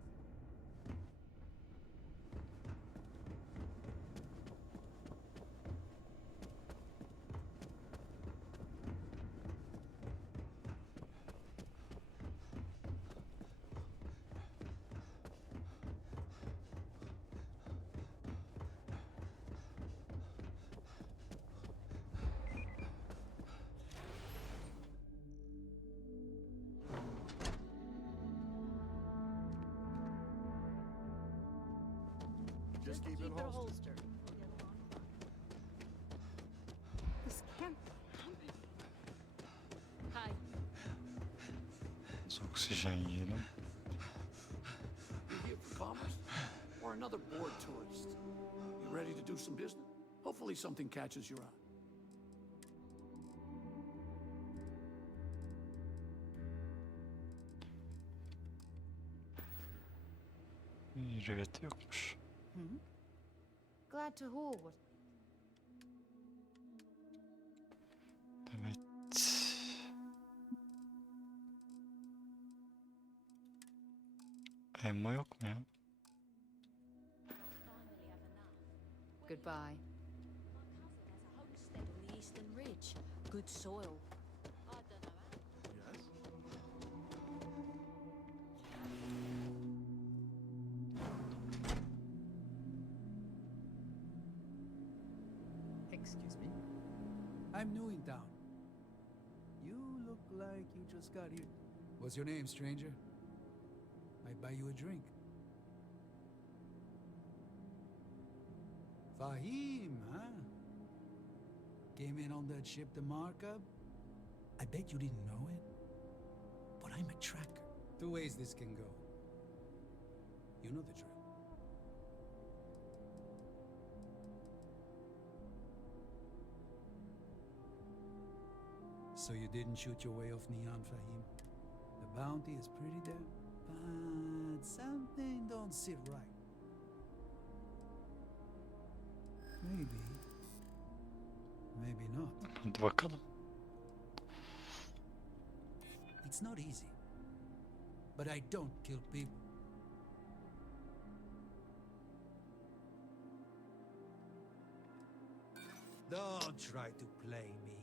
Just keep it holstered. This can't happen. Hi. Oksijen yiyelim. You here for commerce? Or another bored tourist? You ready to do some business? Hopefully something catches your eye. Rivet yokmuş. Glad to hear what. Evet. Emma yok mu ya? Goodbye. Homestead on the eastern ridge. Good soil. Excuse me? I'm new in town. You look like you just got here. What's your name, stranger? Might buy you a drink. Fahim, huh? Came in on that ship, the Markup? I bet you didn't know it. But I'm a tracker. Two ways this can go. You know the drill. So you didn't shoot your way off Neon, Fahim? The bounty is pretty there, but something don't sit right. Maybe. Maybe not. Hadi bakalım. It's not easy. But I don't kill people. Don't try to play me.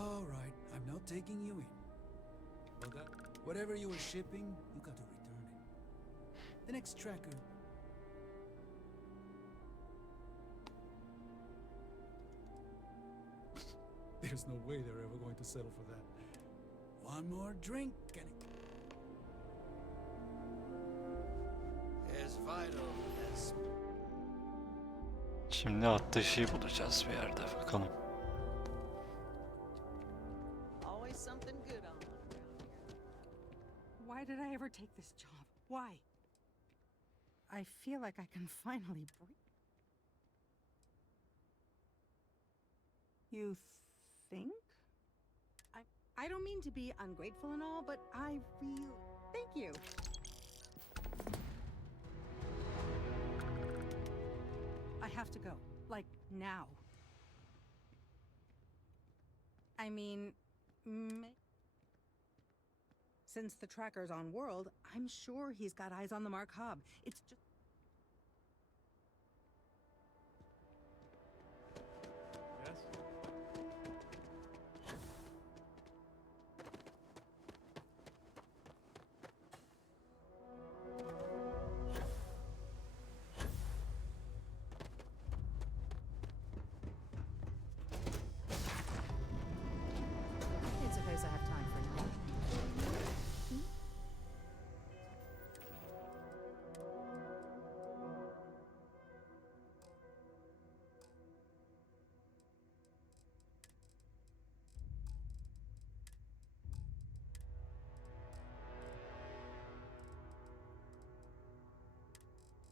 All right, I'm not taking you in. Well, whatever you were shipping, you got to return it. The next tracker. There's no way they're ever going to settle for that. One more drink, and As vital as Şimdi attığı şeyi bulacağız bir yerde bakalım. Always something good on around here. Why did I ever take this job? Why? I feel like I can finally breathe. You think? I don't mean to be ungrateful and all, but I feel. Thank you. I have to go. Like, now. I mean, Since the tracker's on world, I'm sure he's got eyes on the Markab. It's just... Yes? I don't suppose I have time for a nap.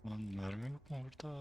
Lan mermi yok mu orada?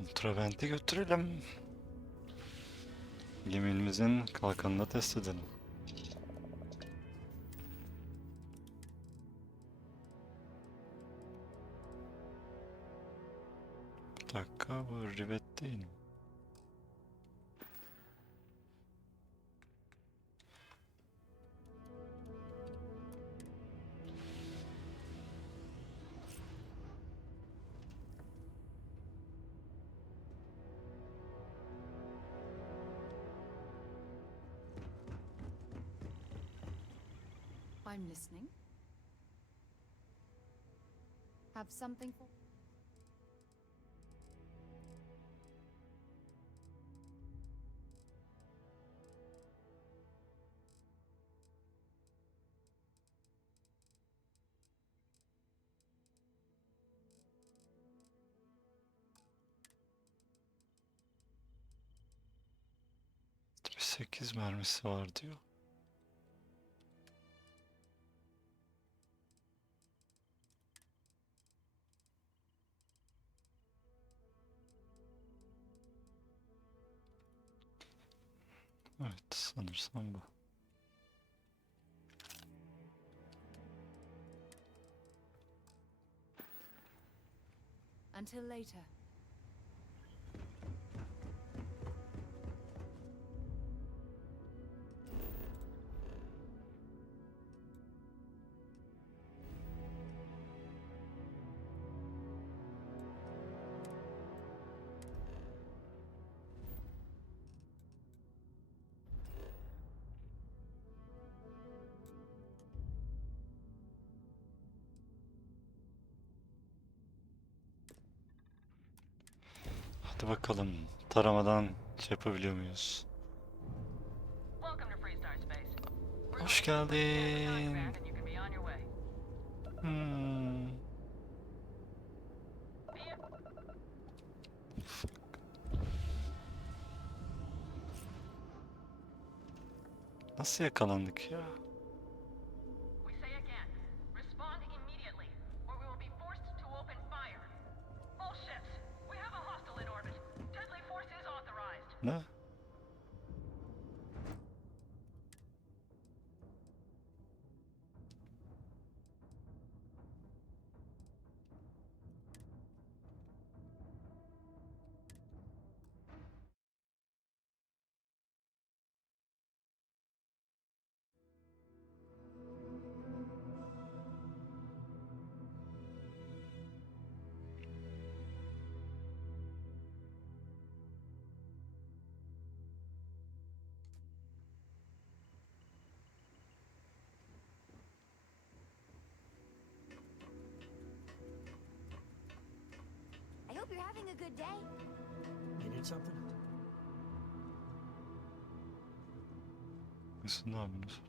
Ultravent'i götürelim. Gemimizin kalkanını da test edelim. Bir dakika, bu rivet değil mi? I'm listening. Have something for... ...8 mermisi var diyor. Evet, sanırsam bu. Until later. Hadi bakalım, taramadan şey yapabiliyor muyuz? Hoş geldin. Nasıl yakalandık ya? Ne? you're having a good day. Needed something? Kızın ne yapıyorsunuz?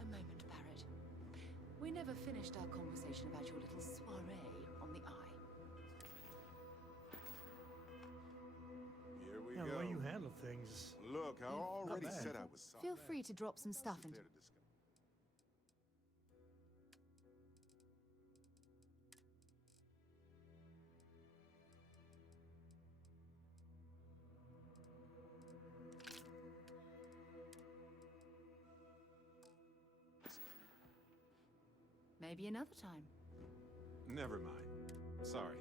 A moment, Parrot. We never finished our conversation about your little soiree on the Eye. Here we Yeah, go. the way you handle things. Look, I already bad. said I was sorry. Feel free to drop some stuff into. Maybe another time. Never mind. Sorry.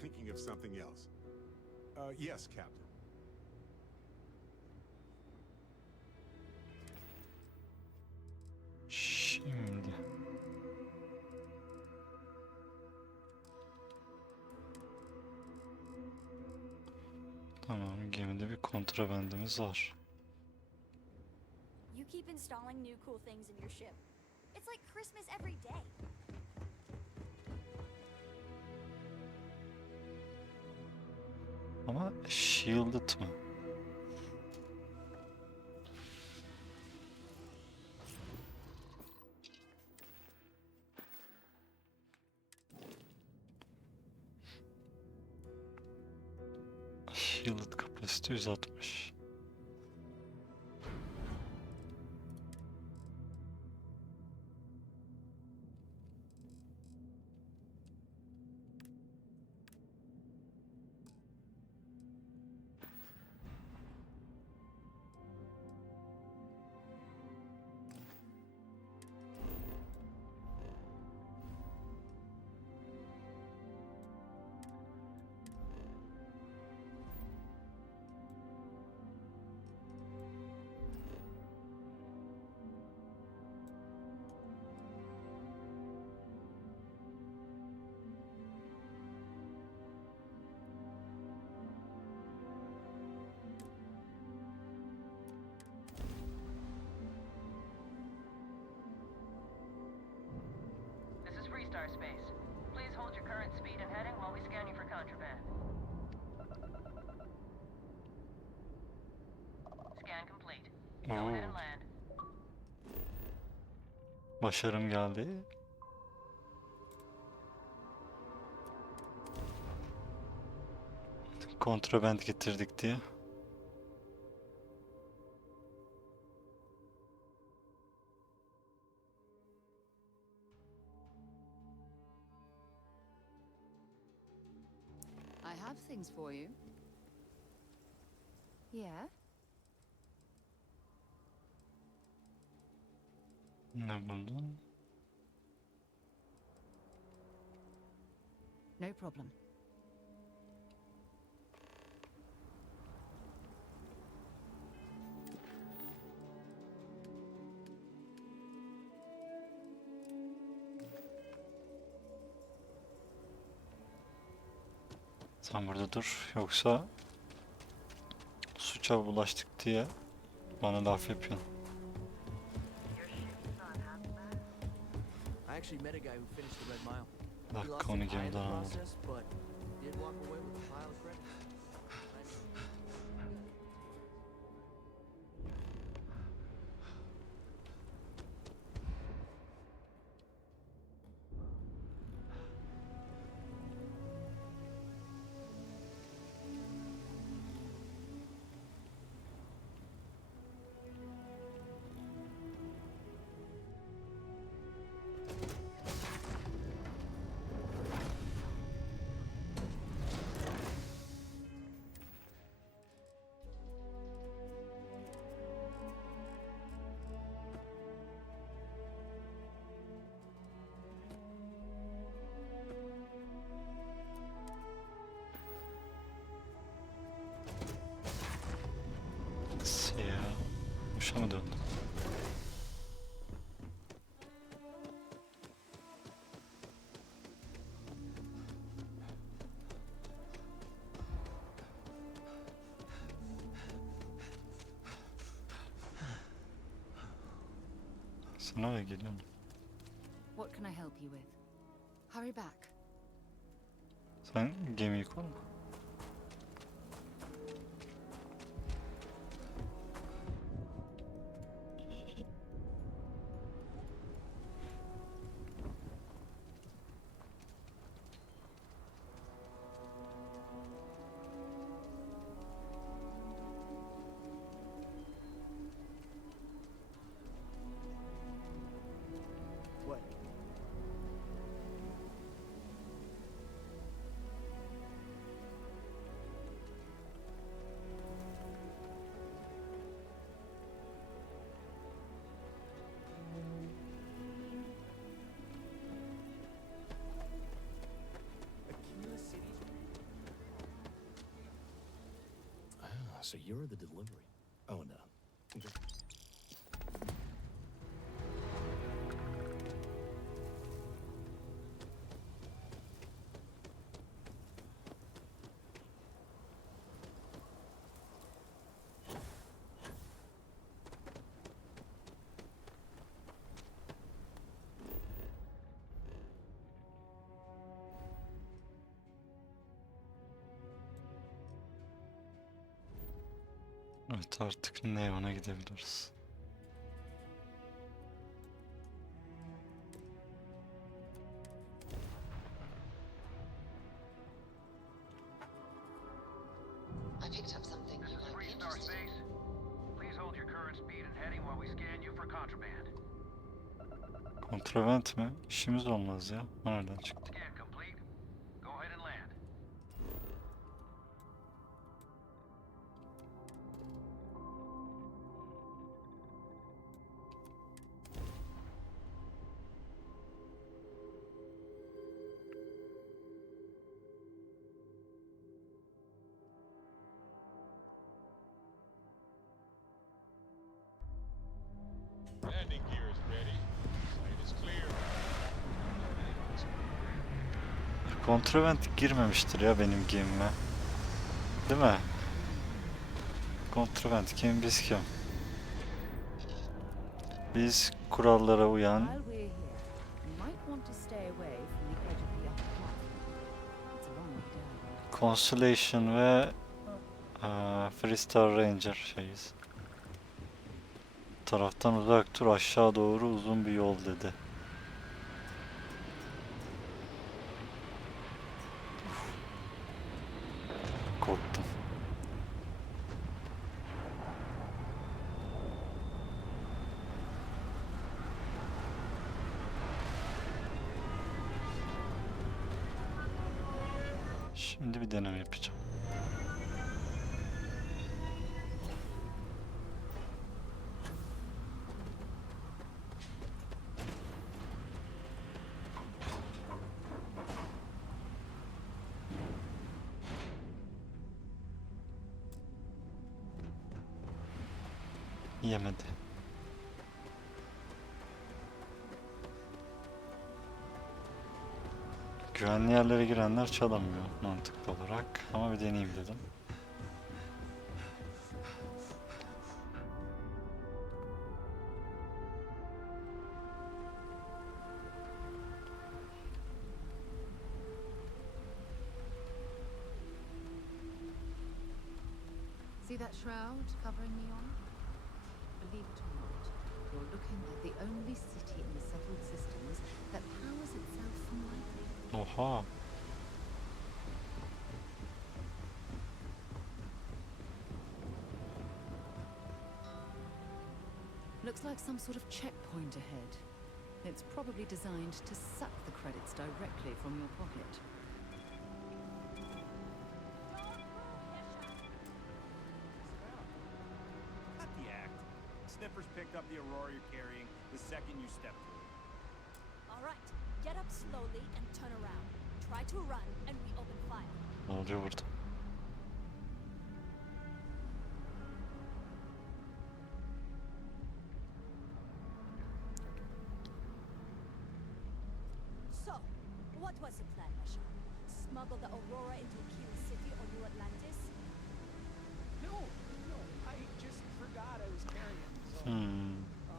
Thinking of something else. Yes, Captain. Şimdi. Tamam, gemide bir kontrabandımız var. You keep installing new cool things in your ship. It's like Christmas every day. Ama shielded mı? Shielded kapasite 160. This is Freestar Space. Please hold your current speed and heading while we scan you for contraband. Scan complete. Go ahead and land. Başarım geldi. Kontraband getirdik diye. I have things for you. Yeah? Ne buldun? No problem. Sen burada dur, yoksa suça bulaştık diye bana laf yapıyorsun. I actually met a guy who finished the Red Mile. He Dakika lost onu an eye in the gemiden aldım. process, but did walk away with a pile of credits. Ya, boşa mı döndü? Sana da geliyorum. What can I help you with? Hurry back. Sen gemiyi kurma. What? Ah, so you're the delivery. Oh, no. Evet, artık Neon'a gidebiliriz. I picked up something you might be interested in. Please hold your current speed and heading while we scan you for contraband. Kontravent mi? İşimiz olmaz ya. O nereden çıktı? Scan complete. Go ahead and land. Landing gear is ready. Site is clear. Kontravent girmemiştir ya benim gemime. Değil mi? Kontravent kim, biz kim? Biz kurallara uyan, While we're here, you might want to stay away from the edge of the upper platform. It's a long way down. Constellation ve Freestar Ranger şeyiz. Taraftan uzak dur, aşağı doğru uzun bir yol dedi. Korktum. Şimdi bir deneme yapacağım. Yemedi. Güvenli yerlere girenler çalamıyor mantıklı olarak ama bir deneyeyim dedim. See that shroud covering Neon? Believe it or not, you're looking at the only city in the settled systems that powers itself from lightning. Oha. Looks like some sort of checkpoint ahead. It's probably designed to suck the credits directly from your pocket. Cut the act. Sniffers picked up the Aurora you're carrying the second you step through. All right, get up slowly and turn around. Try to run, and we open fire. Ne oluyor burada? So, what was the plan, Masha? Smuggle the Aurora into Kill City or New Atlantis? No, I just forgot I was carrying. So,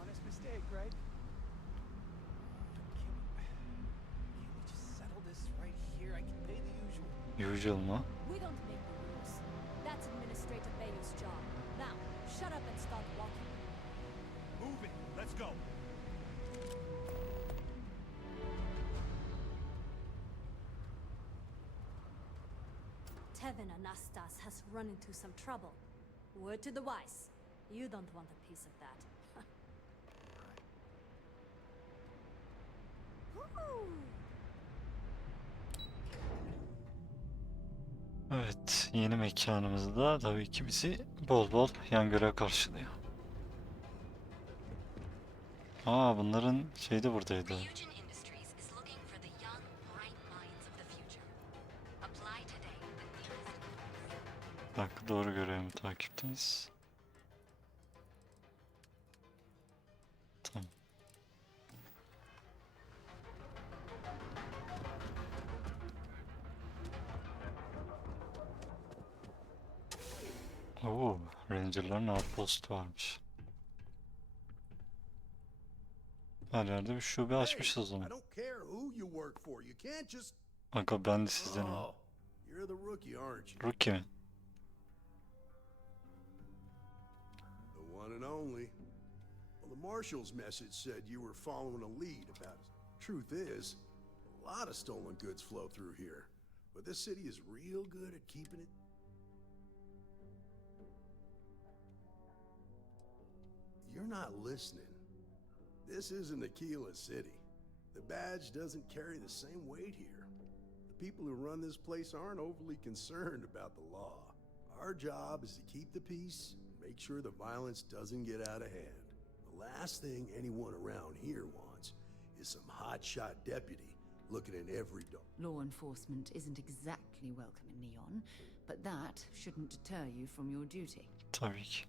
honest mistake, right? Usual mu? We don't make the rules. That's Administrator Bayou's job. Now, shut up and start walking. Move it. Let's go. Tevin Anastas has run into some trouble. Word to the wise. You don't want a piece of that. Woo! Evet, yeni mekanımızda tabii ki bizi bol bol yan görev karşılıyor. Aa, bunların şeyi de buradaydı. Bak, doğru görevimi takipteyiz. Tamam. Oo, Ranger'ların outpost varmış. Her yerde bir şube açmışız o zaman. Aga, ben de sizdenim. Rookie mi? The one and only. Well, the marshal's message said you were following a lead about it. Truth is, a lot of stolen goods flow through here, but this city is real good at keeping it. You're not listening. This isn't Aquila City. The badge doesn't carry the same weight here. The people who run this place aren't overly concerned about the law. Our job is to keep the peace, make sure the violence doesn't get out of hand. The last thing anyone around here wants is some hotshot deputy looking at every door. Law enforcement isn't exactly welcome in Neon, but that shouldn't deter you from your duty. Tabii ki.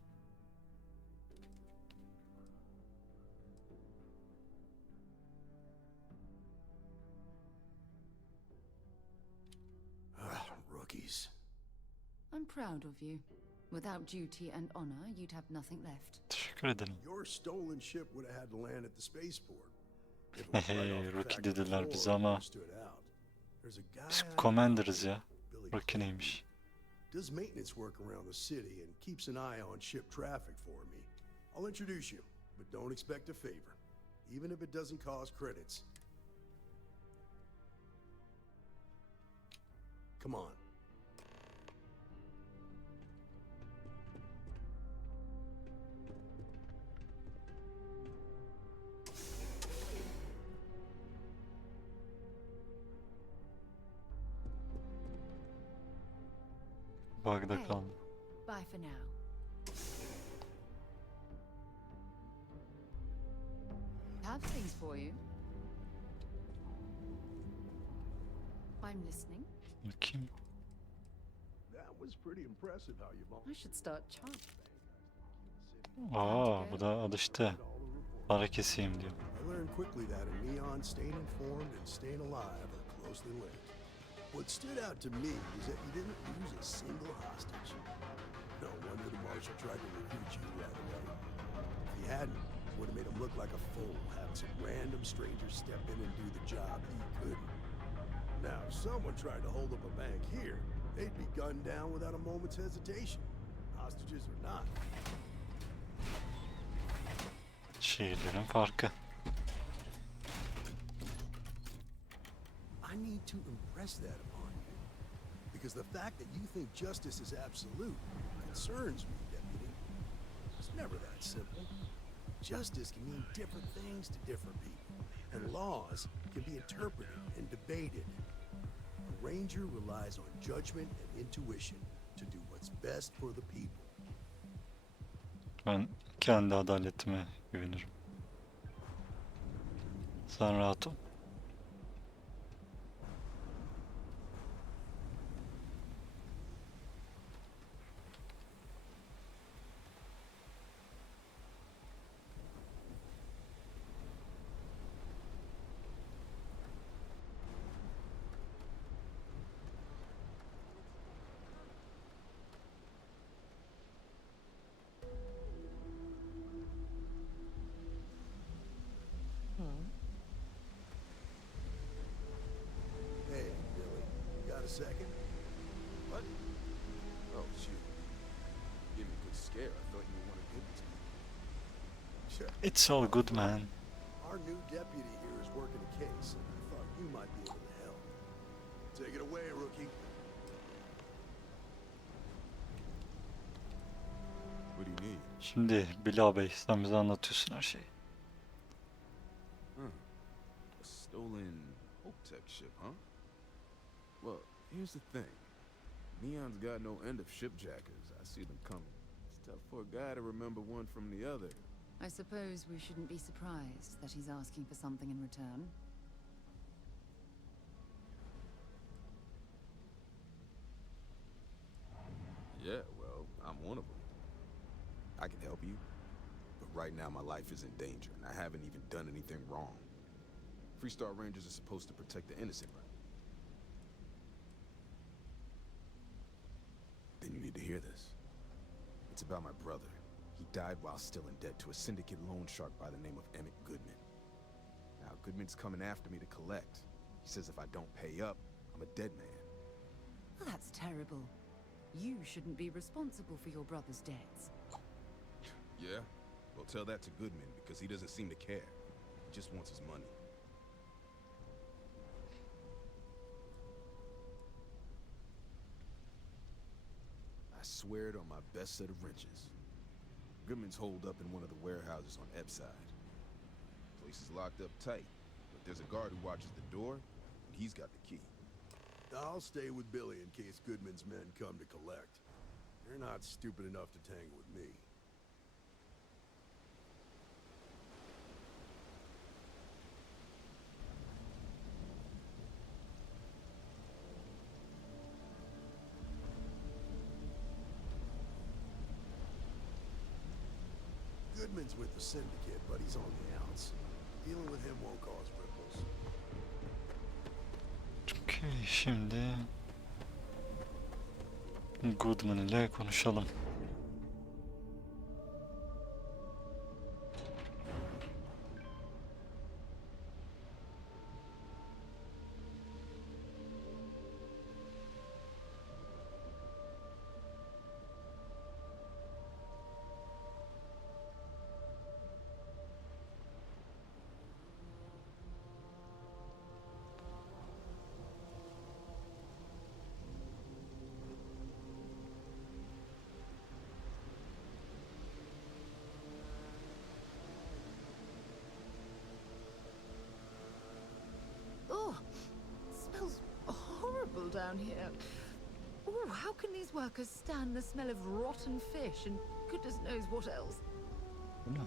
Rookies. I'm proud of you. Without duty and honor, you'd have nothing left. Teşekkür ederim. Your stolen ship would have had to land at the spaceport. Hey, Rookie dediler bize ama biz Commander'ız ya. Rookie neymiş? Does maintenance work around the city and keeps an eye on ship traffic for me. I'll introduce you, but don't expect a favor, even if it doesn't cause credits. Come on. Bug'da Hey, kaldım. bye for now. Have things for you. I'm listening. Bakayım. That was pretty impressive how you I should start charging. Aa, bu da alıştı. Para keseyim diyor. I learned quickly that in Neon, staying informed and staying alive are closely linked. What stood out to me was that you didn't lose a single hostage. No wonder the marshal tried to recruit you right away. If he hadn't, it would have made him look like a fool, having some random stranger step in and do the job he couldn't. Now, if someone tried to hold up a bank here, they'd be gunned down without a moment's hesitation. Hostages or not. Şehirlerin farkı. I need to impress that upon you. Because the fact that you think justice is absolute concerns me, Deputy. It's never that simple. Justice can mean different things to different people, and laws can be interpreted and debated. A ranger relies on judgment and intuition to do what's best for the people. Ben kendi adaletime güvenirim. Sen rahat ol. Hey, Billy, got a second? It's all good, man. Our new deputy here is working a case, and I thought you might be able to help. Take it away, rookie. What do you need? Şimdi Bilal Bey, sen bize anlatıyorsun her şeyi. A stolen Hope-Tech ship, huh? Well, here's the thing. Neon's got no end of shipjackers. I see them coming. It's tough for a guy to remember one from the other. I suppose we shouldn't be surprised that he's asking for something in return. Yeah, well, I'm one of them. I can help you, but right now my life is in danger, and I haven't even done anything wrong. Freestar Rangers are supposed to protect the innocent, right? Then you need to hear this. It's about my brother. He died while still in debt to a syndicate loan shark by the name of Emmett Goodman. Now, Goodman's coming after me to collect. He says if I don't pay up, I'm a dead man. Well, that's terrible. You shouldn't be responsible for your brother's debts. Yeah? Well, tell that to Goodman, because he doesn't seem to care. He just wants his money. I swear it on my best set of wrenches. Goodman's holed up in one of the warehouses on Epside. Place is locked up tight, but there's a guard who watches the door, and he's got the key. I'll stay with Billy in case Goodman's men come to collect. They're not stupid enough to tangle with me. Goodman's with the syndicate, but he's on the outs. Dealing with him won't cause ripples. Okay, şimdi Goodman ile konuşalım. Oh, smells horrible down here. Oh, how can these workers stand the smell of rotten fish and goodness knows what else? No.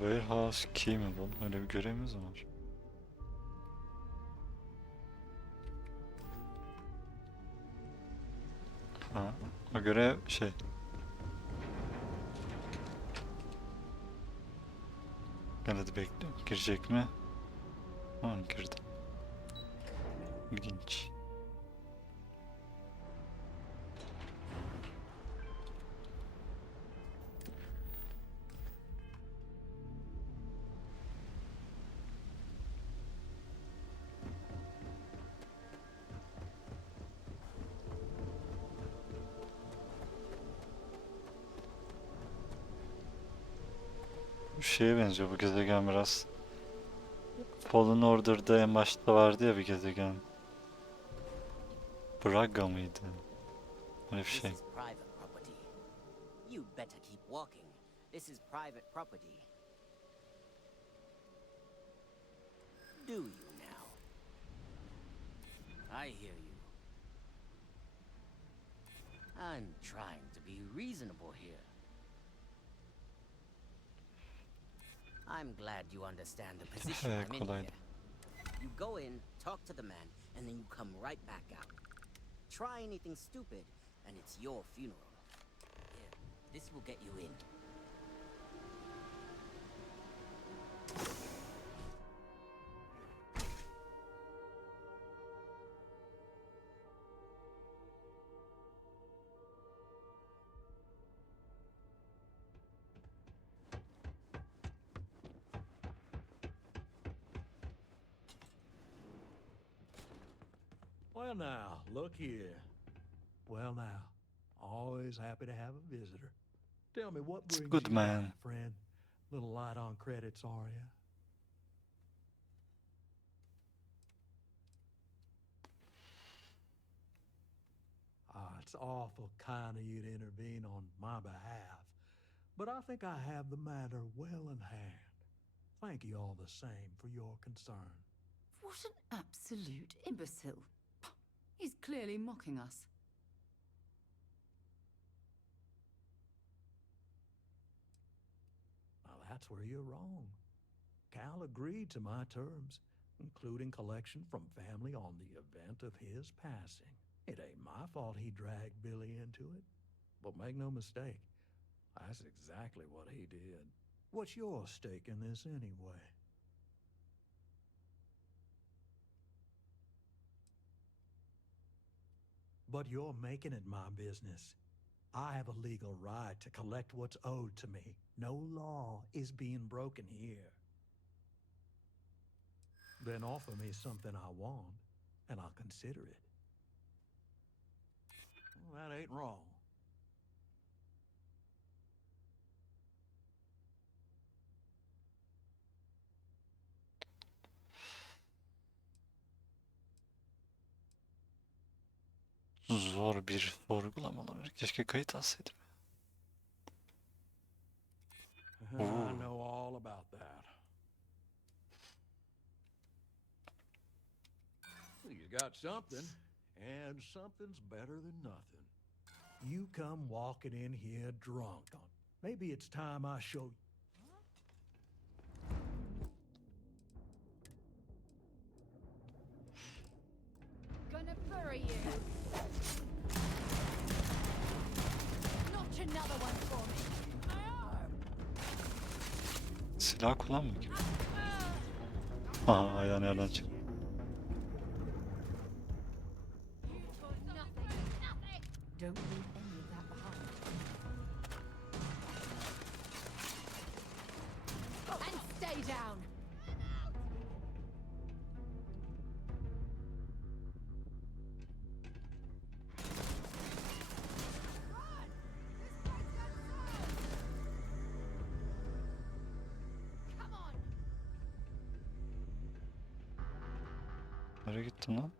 Warehouse key mi bu? Öyle bir görevimiz var. Ha, o görev şey. Ben hadi bekle. Girecek mi? Ha, girdi. İlginç. Bu şeye benziyor bu gezegen biraz. Fallen Order'da en başta vardı ya bir gezegen. Braga mıydı? Öyle bir şey. This is private property. You better keep walking. This is private property. Do you now? I hear you. I'm trying to be reasonable here. I'm glad you understand the position I'm in here. You go in, talk to the man, and then you come right back out. Try anything stupid, and it's your funeral. Here, this will get you in. Well now, look here. Well now, always happy to have a visitor. Tell me what brings Good you man. by, friend. Little light on credits, are ya? It's awful kind of you to intervene on my behalf, but I think I have the matter well in hand. Thank you all the same for your concern. What an absolute imbecile. He's clearly mocking us. Well, that's where you're wrong. Cal agreed to my terms, including collection from family on the event of his passing. It ain't my fault he dragged Billy into it. But make no mistake, that's exactly what he did. What's your stake in this anyway? But you're making it my business. I have a legal right to collect what's owed to me. No law is being broken here. Then offer me something I want, and I'll consider it. Well, that ain't wrong. Zor bir sorgulama olabilir. Keşke kayıt alsaydım. I know all about that. You got something, and something's better than nothing. You come walking in here drunk. Maybe it's time I show you. Gonna bury you. Notch another one for me. Silah kullanma ki. Aha, ayağını yerden çık. Don't leave any of that behind. And stay down. Nereye gittin lan?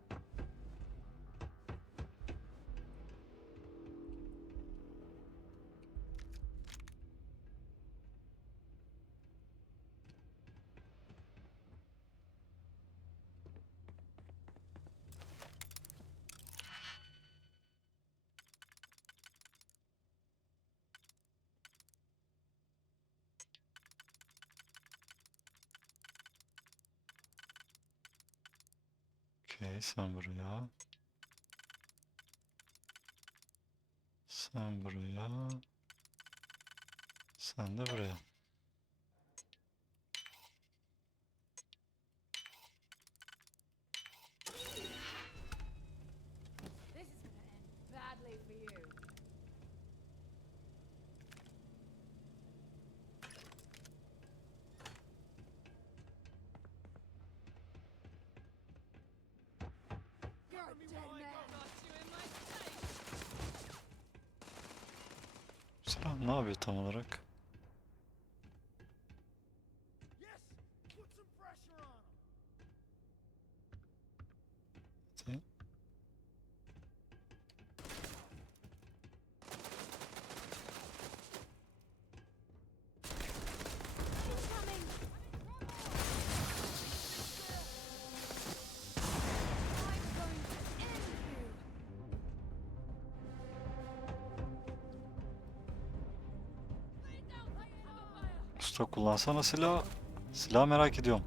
Okey, sen buraya. Sen buraya. Sen de buraya. This is gonna end badly for you. You're a dead man. Silah ne yapıyor tam olarak? Hadi. Usta kullansana silah. Silah merak ediyorum.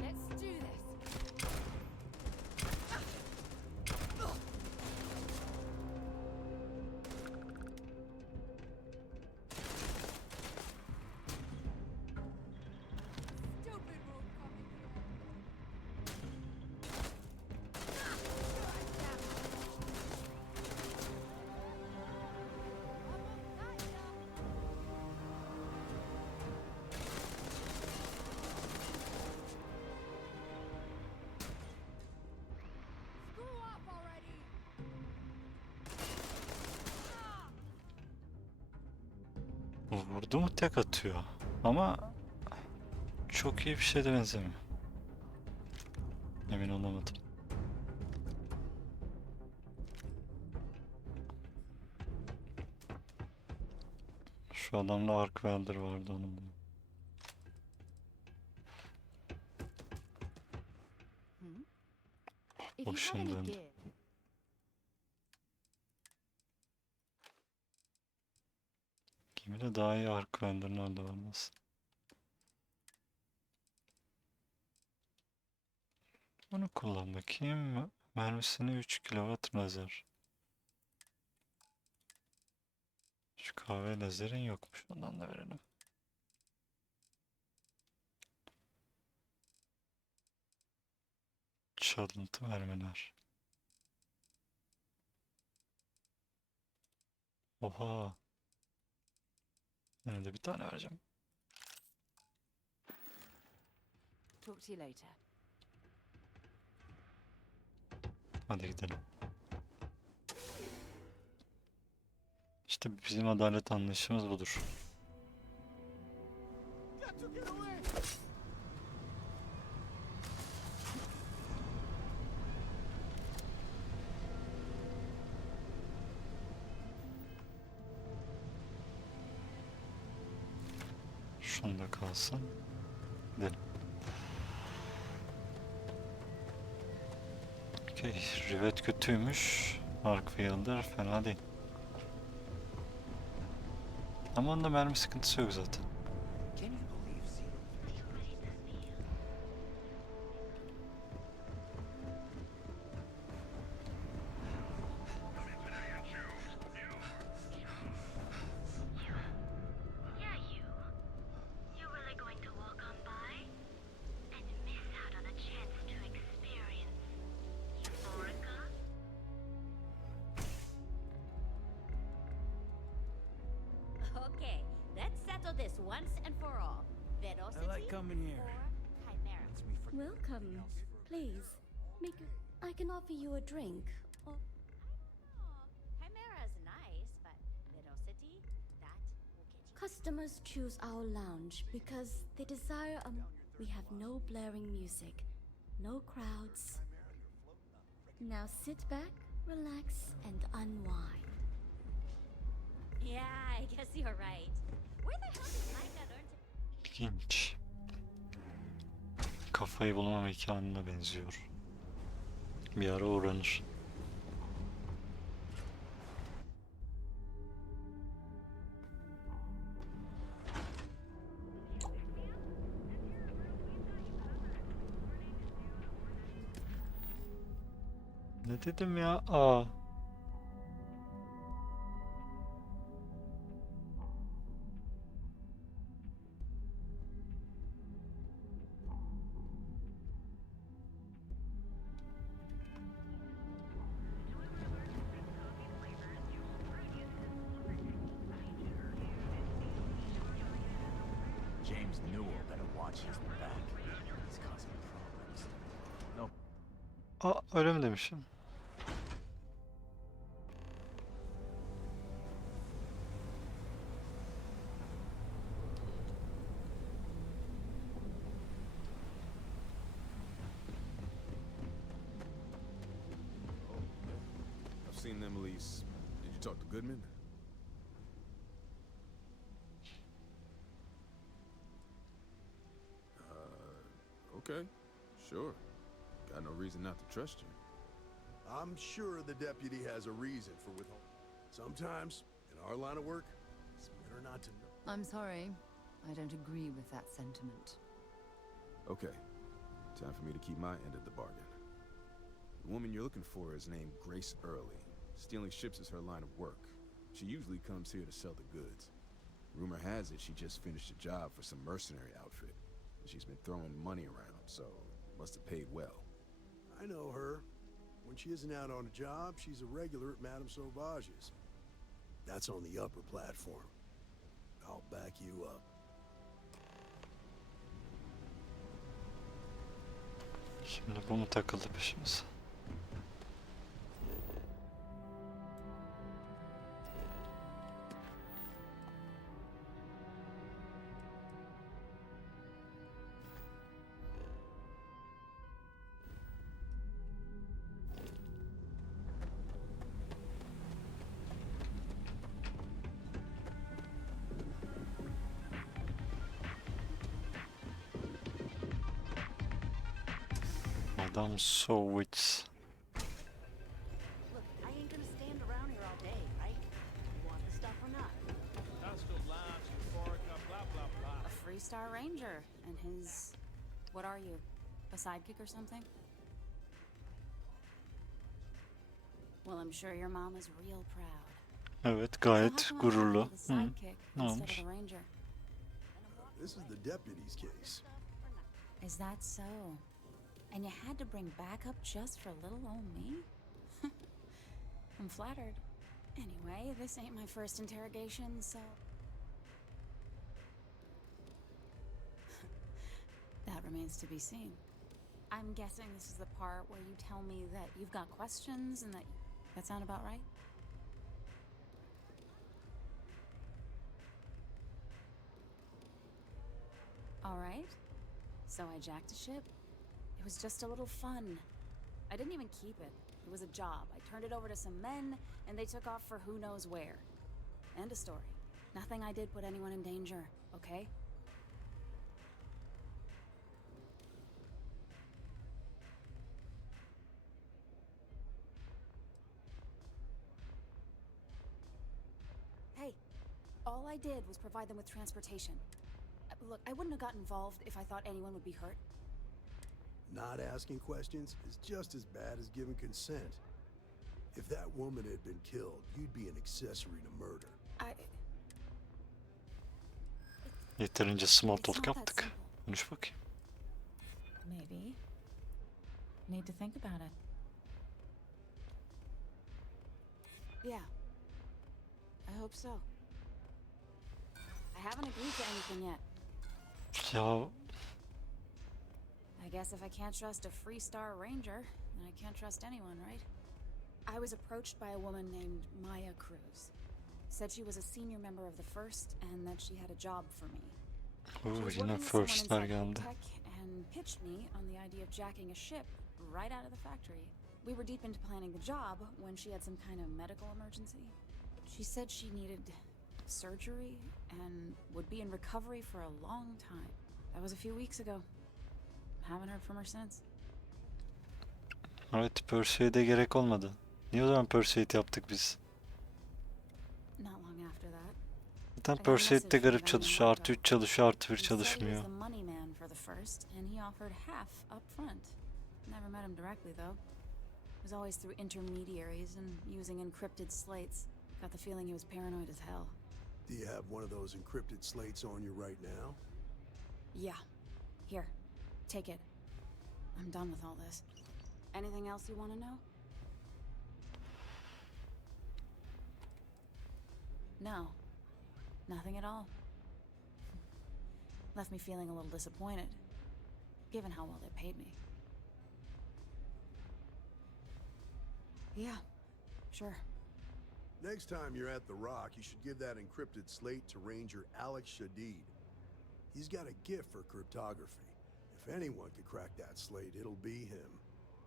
Let's do this. Stupid move coming here. Vurdu mu tek atıyor. Ama çok iyi bir şeye de benzemiyor. Emin olamadım. Şu adamda arc welder vardı onun da. If you have Başım any döndü. gear. Gemide daha iyi arc welder nerede var nasıl? Onu kullan bakayım. Mermisini 3 kilowatt lazer. Şu kahve lazerin yokmuş. Ondan da verelim. Çalıntı mermiler. Oha. Yine de bir tane vereceğim. Talk to you later. Hadi gidelim. İşte bizim adalet anlayışımız budur. Şunda kalsın. Gidelim. Okay, rivet kötüymüş. Arc welder fena değil. Ama onda mermi sıkıntısı yok zaten. Okay, let's settle this once and for all. Velocity I like coming here. or chimera? Welcome. Please, I can offer you a drink. Or Chimera's nice, but velocity, that will get you. customers choose our lounge because they desire we have no blaring music, no crowds. Now sit back, relax, and unwind. Yeah, I guess you're right. Where the hell did Micah learn to... İlginç. Kafayı bulma mekanına benziyor. Bir ara uğranır. Ne dedim ya? Aa. James Newell better watch his back. He's causing problems. No. Aa, öyle mi demişim? I've seen them lease. Did you talk to Goodman? Okay, sure. Got no reason not to trust you. I'm sure the deputy has a reason for withholding. Sometimes, in our line of work, it's better not to know. I'm sorry. I don't agree with that sentiment. Okay, time for me to keep my end of the bargain. The woman you're looking for is named Grace Early. Stealing ships is her line of work. She usually comes here to sell the goods. Rumor has it she just finished a job for some mercenary outfit. She's been throwing money around, so must have paid well. I know her. When she isn't out on a job, she's a regular at Madame Sauvage's. That's on the upper platform. I'll back you up. Şimdi bu mu takıldı peşimize? Adam Sowitz. Look, I ain't gonna stand around here all day, right? You want the stuff or not? A Freestar Ranger and his... What are you? A sidekick or something? Well, I'm sure your mom is real proud. Evet, gayet gururlu. Hı. Ne olmuş? Instead of the ranger. This is the deputy's case. Is that so? And you had to bring backup just for little old me? I'm flattered. Anyway, this ain't my first interrogation, so... That remains to be seen. I'm guessing this is the part where you tell me that you've got questions and that... That sound about right? All right. So I jacked a ship. It was just a little fun. I didn't even keep it. It was a job. I turned it over to some men, and they took off for who knows where. End of story. Nothing I did put anyone in danger, okay? Hey, all I did was provide them with transportation. Look, I wouldn't have got involved if I thought anyone would be hurt. Not asking questions is just as bad as giving consent. If that woman had been killed, you'd be an accessory to murder. Yeterince small talk yaptık. Konuş bakayım. Maybe. Need to think about it. Yeah. I hope so. I haven't agreed to anything yet. Ya I guess if I can't trust a Freestar Ranger, then I can't trust anyone, right? I was approached by a woman named Maya Cruz. Said she was a senior member of the First and that she had a job for me. She was yine working with someone First'lar inside geldi. Tech and pitched me on the idea of jacking a ship right out of the factory. We were deep into planning the job when she had some kind of medical emergency. She said she needed surgery and would be in recovery for a long time. That was a few weeks ago. Haven't heard from her since. Evet, Persuade'e gerek olmadı. Niye o zaman Persuade yaptık biz? Not long after that. Zaten Persuade'de garip çalışıyor. Artı 3 çalışıyor, artı 1 çalışmıyor. He was the money man for the First, and he offered half up front. Never met him directly, though. It was always through intermediaries and using encrypted slates. Got the feeling he was paranoid as hell. Do you have one of those encrypted slates on you right now? Yeah. Here. Take it. I'm done with all this. Anything else you want to know? No. Nothing at all. Left me feeling a little disappointed, given how well they paid me. Yeah, sure. Next time you're at the Rock, you should give that encrypted slate to Ranger Alex Shadid. He's got a gift for cryptography. If anyone could crack that slate, it'll be him.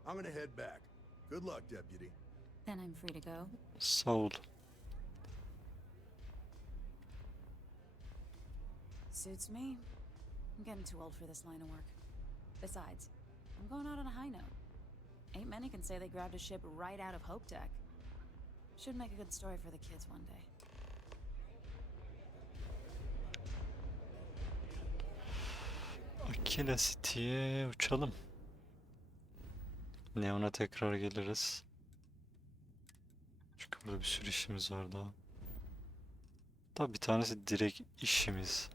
I'm gonna head back. Good luck, Deputy. Then I'm free to go. Sağ ol. Suits me. I'm getting too old for this line of work. Besides, I'm going out on a high note. Ain't many can say they grabbed a ship right out of Hope Tech. Should make a good story for the kids one day. Aquila City'ye uçalım. Neon'a tekrar geliriz. Çünkü burada bir sürü işimiz var daha. Tabii bir tanesi direkt işimiz.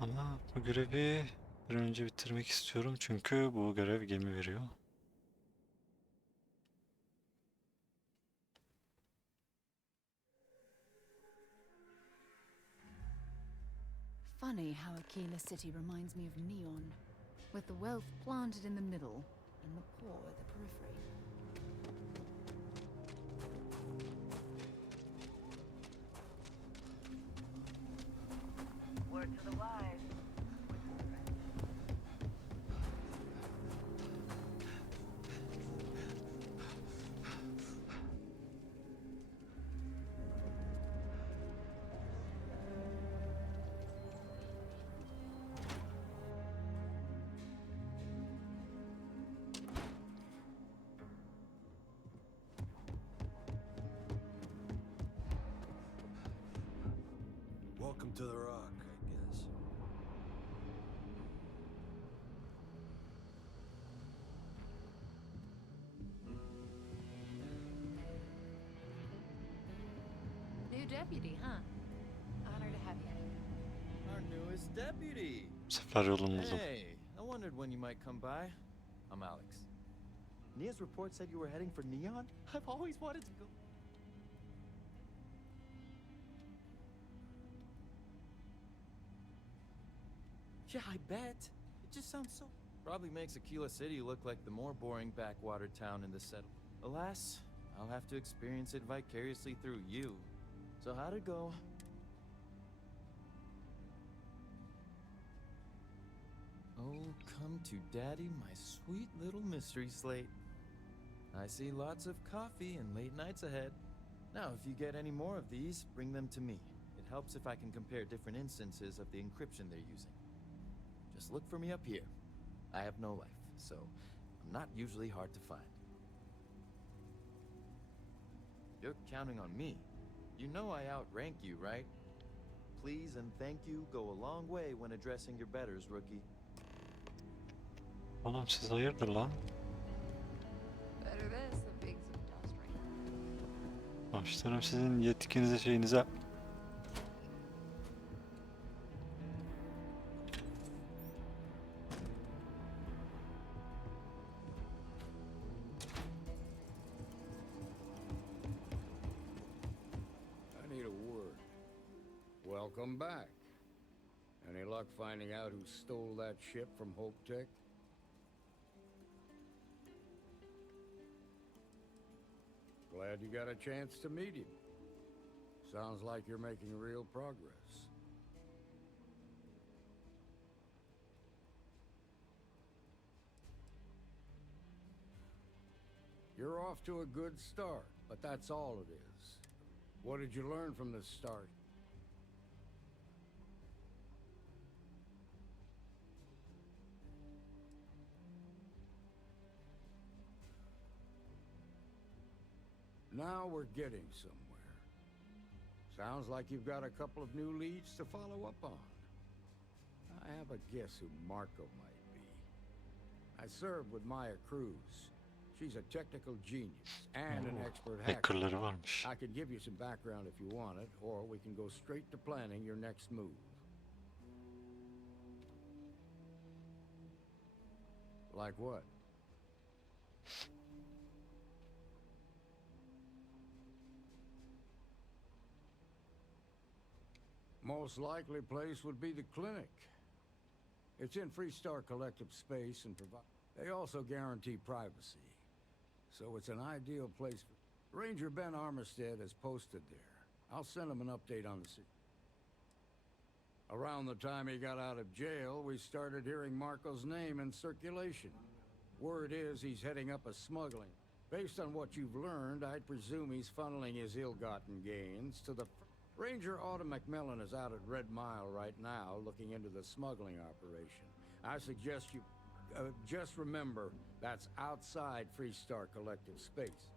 Ama bu görevi bir an önce bitirmek istiyorum çünkü bu görev gemi veriyor. Funny how Aquila City reminds me of Neon, with the wealth planted in the middle and the poor at the periphery. Word to the wise. to the rock, I guess. New deputy, huh? Honor to have you. Our newest deputy. Bu sefer yolum buldum. Hey, I wondered when you might come by. I'm Alex. Nia's report said you were heading for Neon? I've always wanted to go. Yeah, I bet. It just sounds so... Probably makes Aquila City look like the more boring backwater town in the settle. Alas, I'll have to experience it vicariously through you. So how'd it go? Oh, come to Daddy, my sweet little mystery slate. I see lots of coffee and late nights ahead. Now, if you get any more of these, bring them to me. It helps if I can compare different instances of the encryption they're using. Just look for me up here. I have no life, so I'm not usually hard to find. You're counting on me. You know I outrank you, right? Please and thank you go a long way when addressing your betters, rookie. Oğlum siz hayırdır lan? Better this than being some dust right now. Başlarım sizin yetkinize şeyinize. I need a word. Welcome back. Any luck finding out who stole that ship from Hope Tech? Glad you got a chance to meet him. Sounds like you're making real progress. You're off to a good start, but that's all it is. What did you learn from this start? Now we're getting somewhere. Sounds like you've got a couple of new leads to follow up on. I have a guess who Marco might be. I served with Maya Cruz. She's a technical genius and an expert hacker. Hackerları varmış. I could give you some background if you want it, or we can go straight to planning your next move. Like what? Most likely place would be the clinic. It's in Freestar Collective space and provide. They also guarantee privacy, so it's an ideal place for. Ranger Ben Armistead is posted there. I'll send him an update on the city. Around the time he got out of jail, we started hearing Marco's name in circulation. Word is he's heading up a smuggling. Based on what you've learned, I'd presume he's funneling his ill-gotten gains to the. Ranger Autumn McMillan is out at Red Mile right now, looking into the smuggling operation. I suggest you just remember that's outside Freestar Collective space.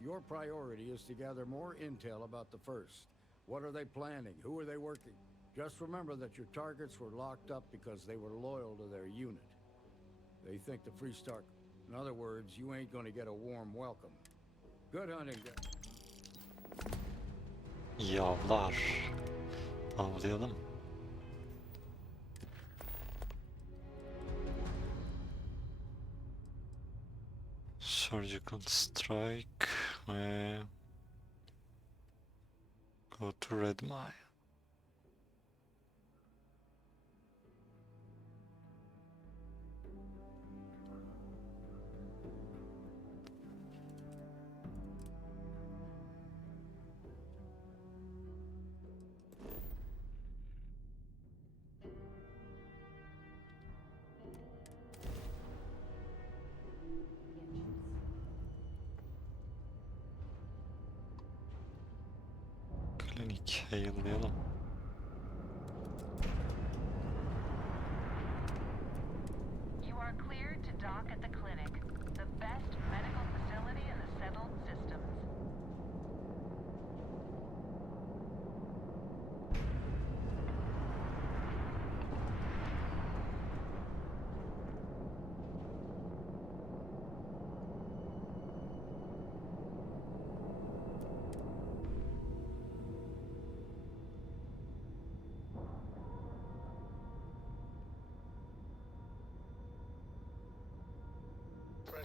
Your priority is to gather more intel about the First. What are they planning? Who are they working? Just remember that your targets were locked up because they were loyal to their unit. They think the Freestar. In other words, you ain't gonna get a warm welcome. Good hunting, guys. Yavlar. Avlayalım. Surgical strike ve go to Red Mile. Klinik yayınlayalım. You are cleared to dock at the clinic, the best medical facility in the settled systems.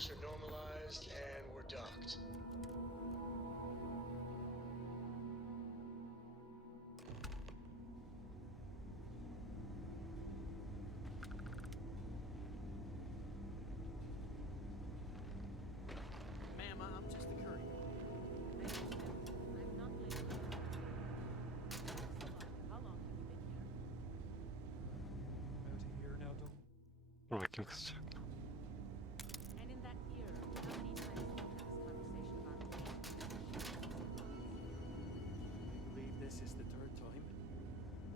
pressure normalized, and we're docked. Ma'am, I'm just a courier. I'm not late. How long have you been here? About a year now, Dom. Dur bakayım kızacak mı? And in that year, how many times have you had this conversation about me? I believe this is the third time.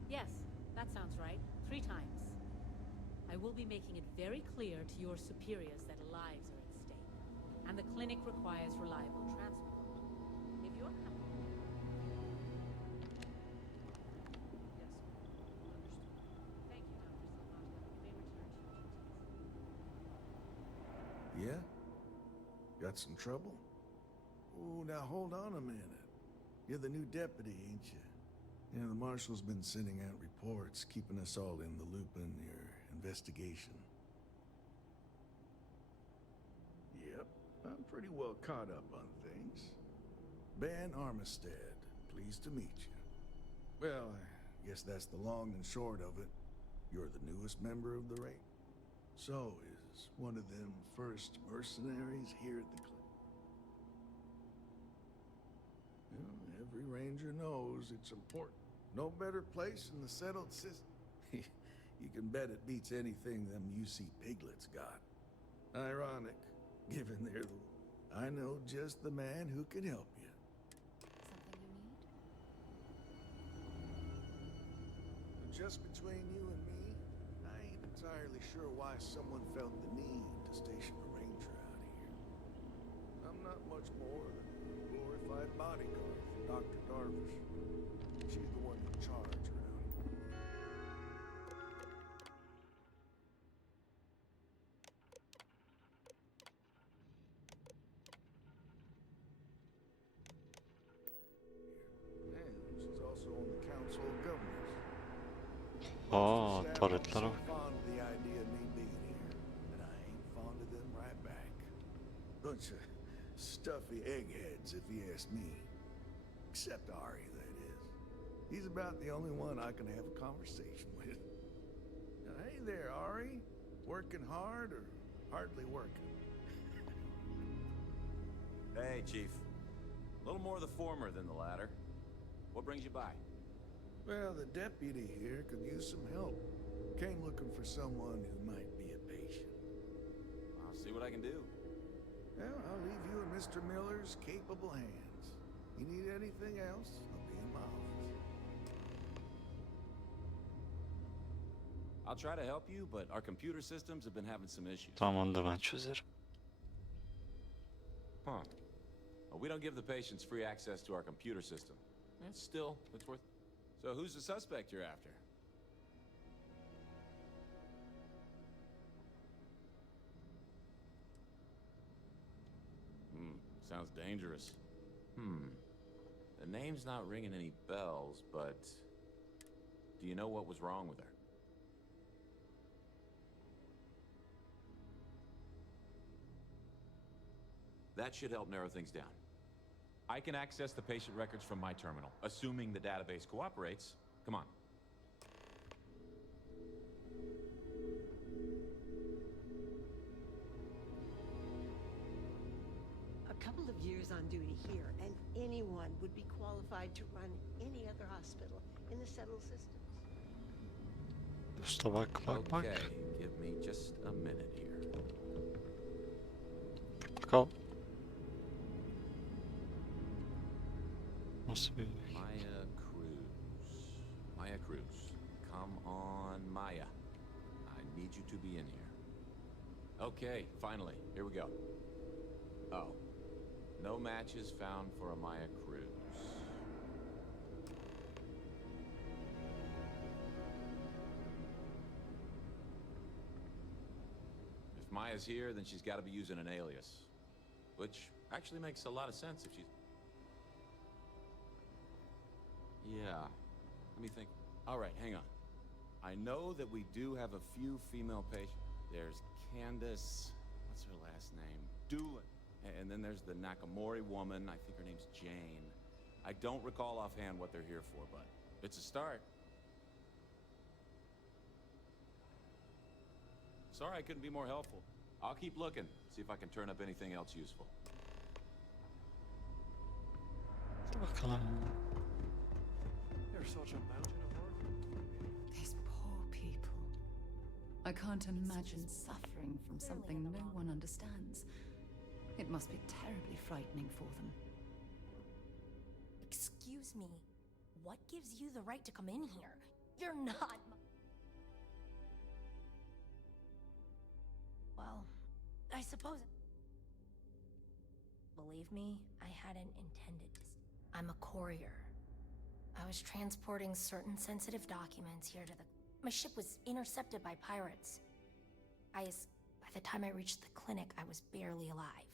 Yes, that sounds right. 3 times. I will be making it very clear to your superiors that lives are at stake, and the clinic requires reliable transport. If you're coming... Yes, understood. Thank you, Dr. Salvato. You may return to your duties. Yeah? Got some trouble? Oh, now hold on a minute. You're the new deputy, ain't you? Yeah, the marshal's been sending out reports, keeping us all in the loop in your investigation. Yep, I'm pretty well caught up on things. Ben Armistead, pleased to meet you. Well, I guess that's the long and short of it. You're the newest member of the raid. So, is one of them first mercenaries here at the clinic? Well, every ranger knows it's important. No better place in the settled system. You can bet it beats anything them UC piglets got. Ironic, given they're the... I know just the man who can help you. Something you need? Just between you and me, I ain't entirely sure why someone felt the need to station a ranger out here. I'm not much more than a glorified bodyguard for Dr. Darvish. She's the one in charge around here. And she's also on the Council of Governors. Aa, turretlere bak. Fond of the idea of me being here, and I ain't fond of them right back. Bunch of stuffy eggheads, if you ask me. Except Ari, that is. He's about the only one I can have a conversation with. Now, hey there, Ari. Working hard or hardly working? Hey, Chief. A little more the former than the latter. What brings you by? Well, the deputy here could use some help. Came looking for someone who might be a patient. I'll see what I can do. Well, I'll leave you in Mr. Miller's capable hands. You need anything else, I'll be in my office. I'll try to help you, but our computer systems have been having some issues. Tamam, onu da ben çözerim. Huh. Well, we don't give the patients free access to our computer system. Still, it's worth... So who's the suspect you're after? Sounds dangerous. The name's not ringing any bells, but... Do you know what was wrong with her? That should help narrow things down. I can access the patient records from my terminal, assuming the database cooperates. Come on. A couple of years on duty here, and anyone would be qualified to run any other hospital in the settled systems. Usta bak bak bak. Okay, give me just a minute here. Bakalım. Nasıl bir... Maya Cruz. Come on, Maya. I need you to be in here. Okay, finally. Here we go. Oh. No matches found for a Maya Cruz. If Maya's here, then she's got to be using an alias. Which actually makes a lot of sense if she's... Yeah. Let me think. All right, hang on. I know that we do have a few female patients. There's Candace... What's her last name? Doolin. And then there's the Nakamori woman. I think her name's Jane. I don't recall offhand what they're here for, but it's a start. Sorry I couldn't be more helpful. I'll keep looking, see if I can turn up anything else useful. Bakalım. There's such a mountain of work. These poor people. I can't imagine suffering from something no one understands. It must be terribly frightening for them. Excuse me. What gives you the right to come in here? You're not. Well, I suppose. Believe me, I hadn't intended this. I'm a courier. I was transporting certain sensitive documents here to the. My ship was intercepted by pirates. By the time I reached the clinic, I was barely alive.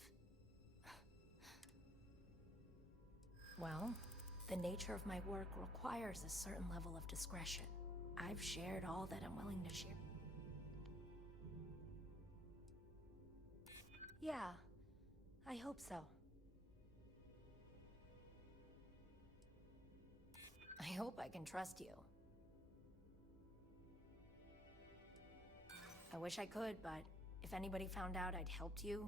Well, the nature of my work requires a certain level of discretion. I've shared all that I'm willing to share. Yeah, I hope so. I hope I can trust you. I wish I could, but if anybody found out I'd helped you,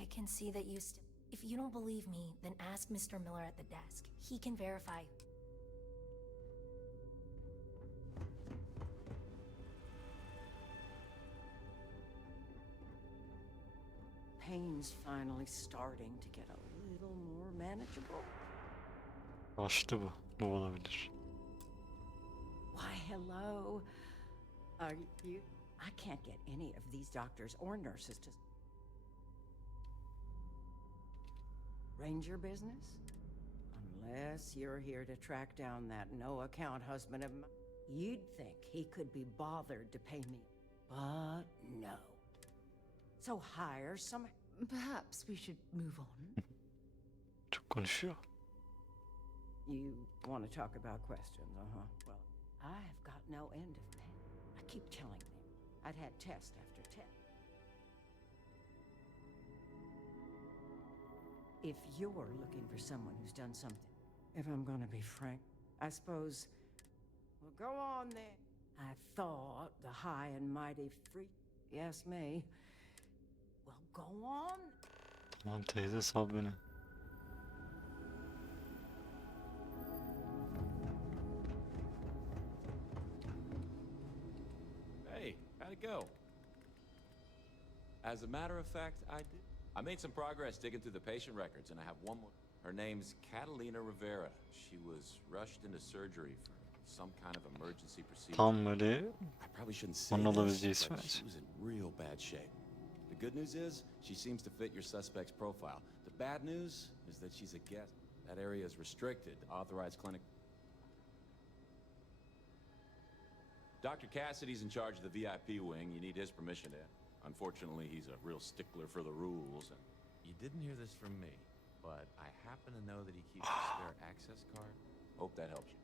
I can see that you still. If you don't believe me, then ask Mr. Miller at the desk. He can verify. Pain's finally starting to get a little more manageable. Başlı bu. Bu olabilir. Why, hello. Are you? I can't get any of these doctors or nurses to. Ranger business? Unless you're here to track down that no-account husband of mine. You'd think he could be bothered to pay me. But no. So hire some. Perhaps we should move on. Çok konuşuyor. You want to talk about questions, Well, I have got no end of pain. I keep telling them I'd had test after test. If you're looking for someone who's done something, if I'm gonna be frank, I suppose. Well, go on then. I thought the high and mighty freak. Yes, me. Well, go on. Tamam teyze, sal beni. Hey, how'd it go? As a matter of fact, I made some progress digging through the patient records, and I have one more. Her name's Catalina Rivera. She was rushed into surgery for some kind of emergency procedure. Tam böyle I probably shouldn't say onun olabileceği this, ismi but bence. she was in real bad shape. The good news is, she seems to fit your suspect's profile. The bad news is that she's a guest. That area is restricted. Authorized clinic. Dr. Cassidy's in charge of the VIP wing. You need his permission to. Unfortunately, he's a real stickler for the rules. And you didn't hear this from me, but I happen to know that he keeps a spare access card. Hope that helps you.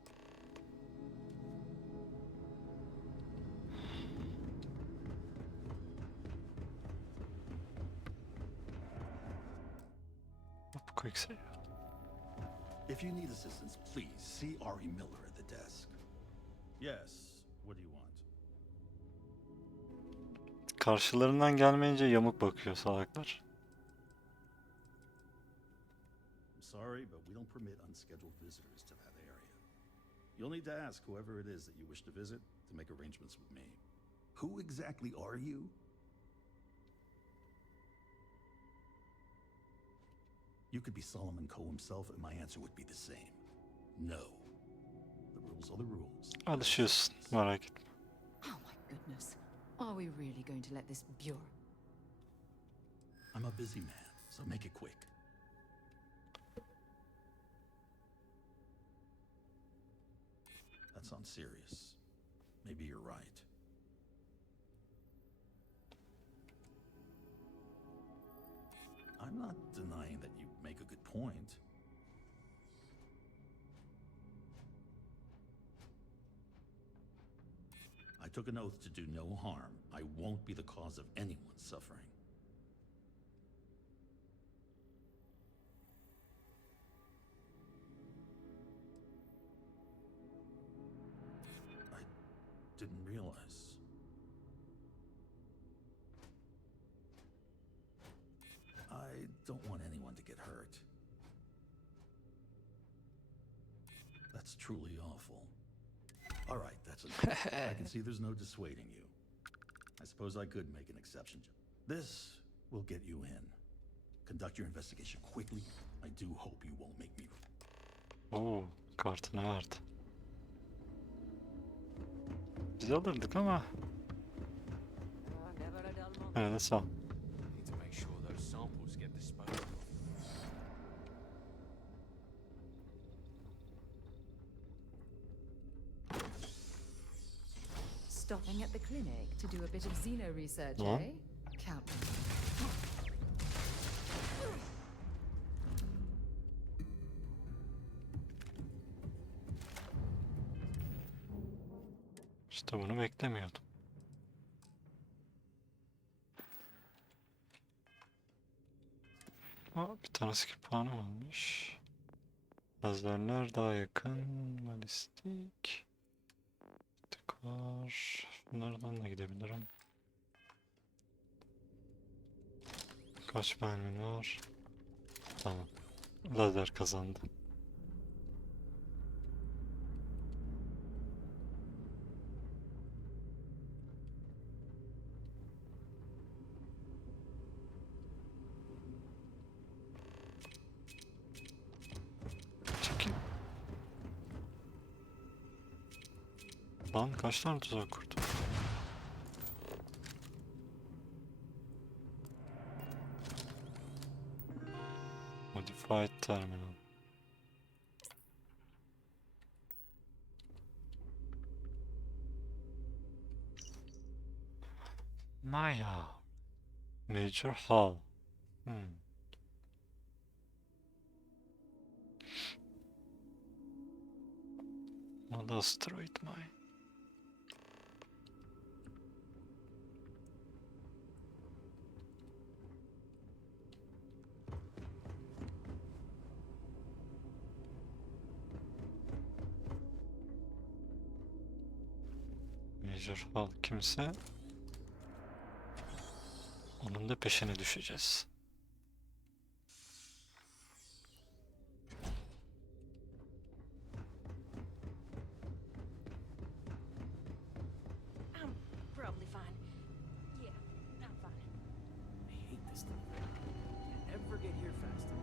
Quick save. If you need assistance, please see Ari Miller at the desk. Yes, what do you want? Karşılarından gelmeyince yamuk bakıyor salaklar. I'm sorry, but we don't permit unscheduled visitors to that area. You'll need to ask whoever it is that you wish to visit to make arrangements with me. Who exactly are you? You could be Solomon Coe himself, and my answer would be the same. No. The rules are the rules. Alışıyorsun, merak etme. Oh my goodness. Are we really going to let this bureau? I'm a busy man, so make it quick. That sounds serious. Maybe you're right. I'm not denying that you make a good point. I took an oath to do no harm. I won't be the cause of anyone's suffering. I didn't realize. I don't want anyone to get hurt. That's truly awful. All right, that's enough. I can see there's no dissuading you. I suppose I could make an exception. This will get you in. Conduct your investigation quickly. I do hope you won't make me... Oo, kartını verdi. Biz alırdık ama. Evet, sağ ol. Need to make sure those samples get disposed of. Stopping at the clinic to do a bit of xeno research, Huh? eh? Count me. İşte bunu beklemiyordum. Aa, bir tane skill puanı varmış. Lazerler daha yakın. Balistik. Tık var. Bunlardan da gidebilirim. Kaç mermin var? Tamam. Lazer kazandı. Çekil. Lan kaç tane tuzak kurdu? Modified terminal. Maya. Major Hall. Not asteroid mine. Major Hall kimse, onun da peşine düşeceğiz. I'm probably fine. Yeah, I'm fine. I hate this thing. Can't ever get here fast enough.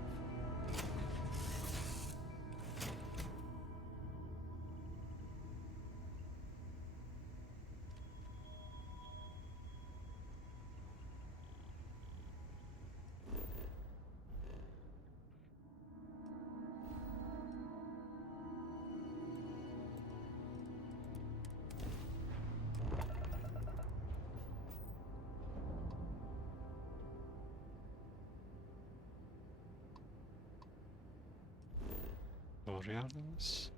Doğru yerdiniz.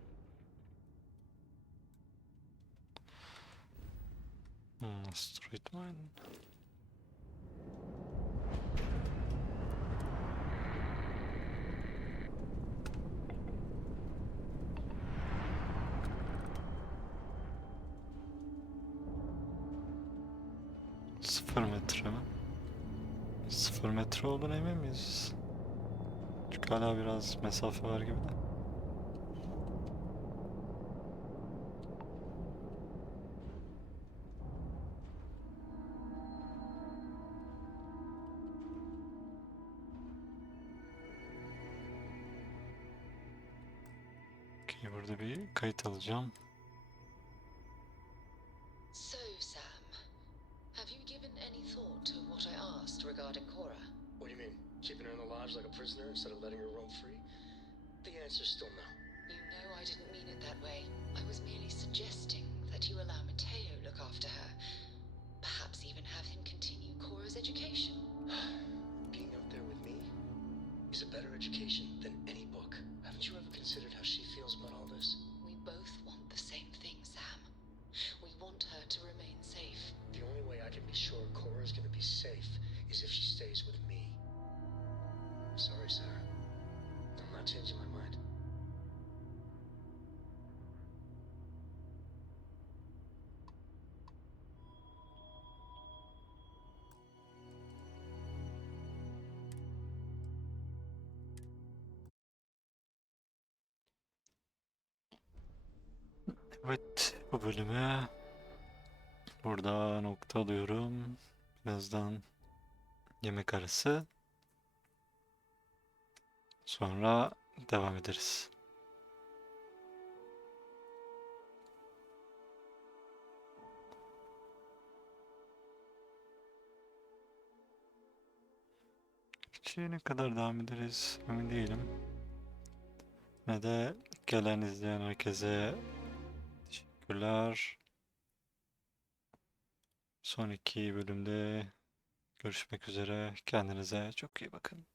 Asteroid mine. Sıfır metre mi? 0 metre olduğuna emin miyiz? Çünkü hala biraz mesafe var gibi de. Okay, burada bir kayıt alacağım. So, Sam, have you given any thought to what I asked regarding Cora? What do you mean? Keeping her in the lodge like a prisoner instead of letting her roam free? The answer's still no. You know I didn't mean it that way. I was merely suggesting that you allow Mateo look after her. Perhaps even have him continue Cora's education. Being out there with me is a better education than any book. Haven't you ever considered how she feels about all this? We both want the same thing, Sam. We want her to remain Evet, bu bölümü burada noktalıyorum. Birazdan yemek arası. Sonra devam ederiz. Ne kadar devam ederiz emin değilim. Ne de gelen izleyen herkese teşekkürler. Son iki bölümde görüşmek üzere. Kendinize çok iyi bakın.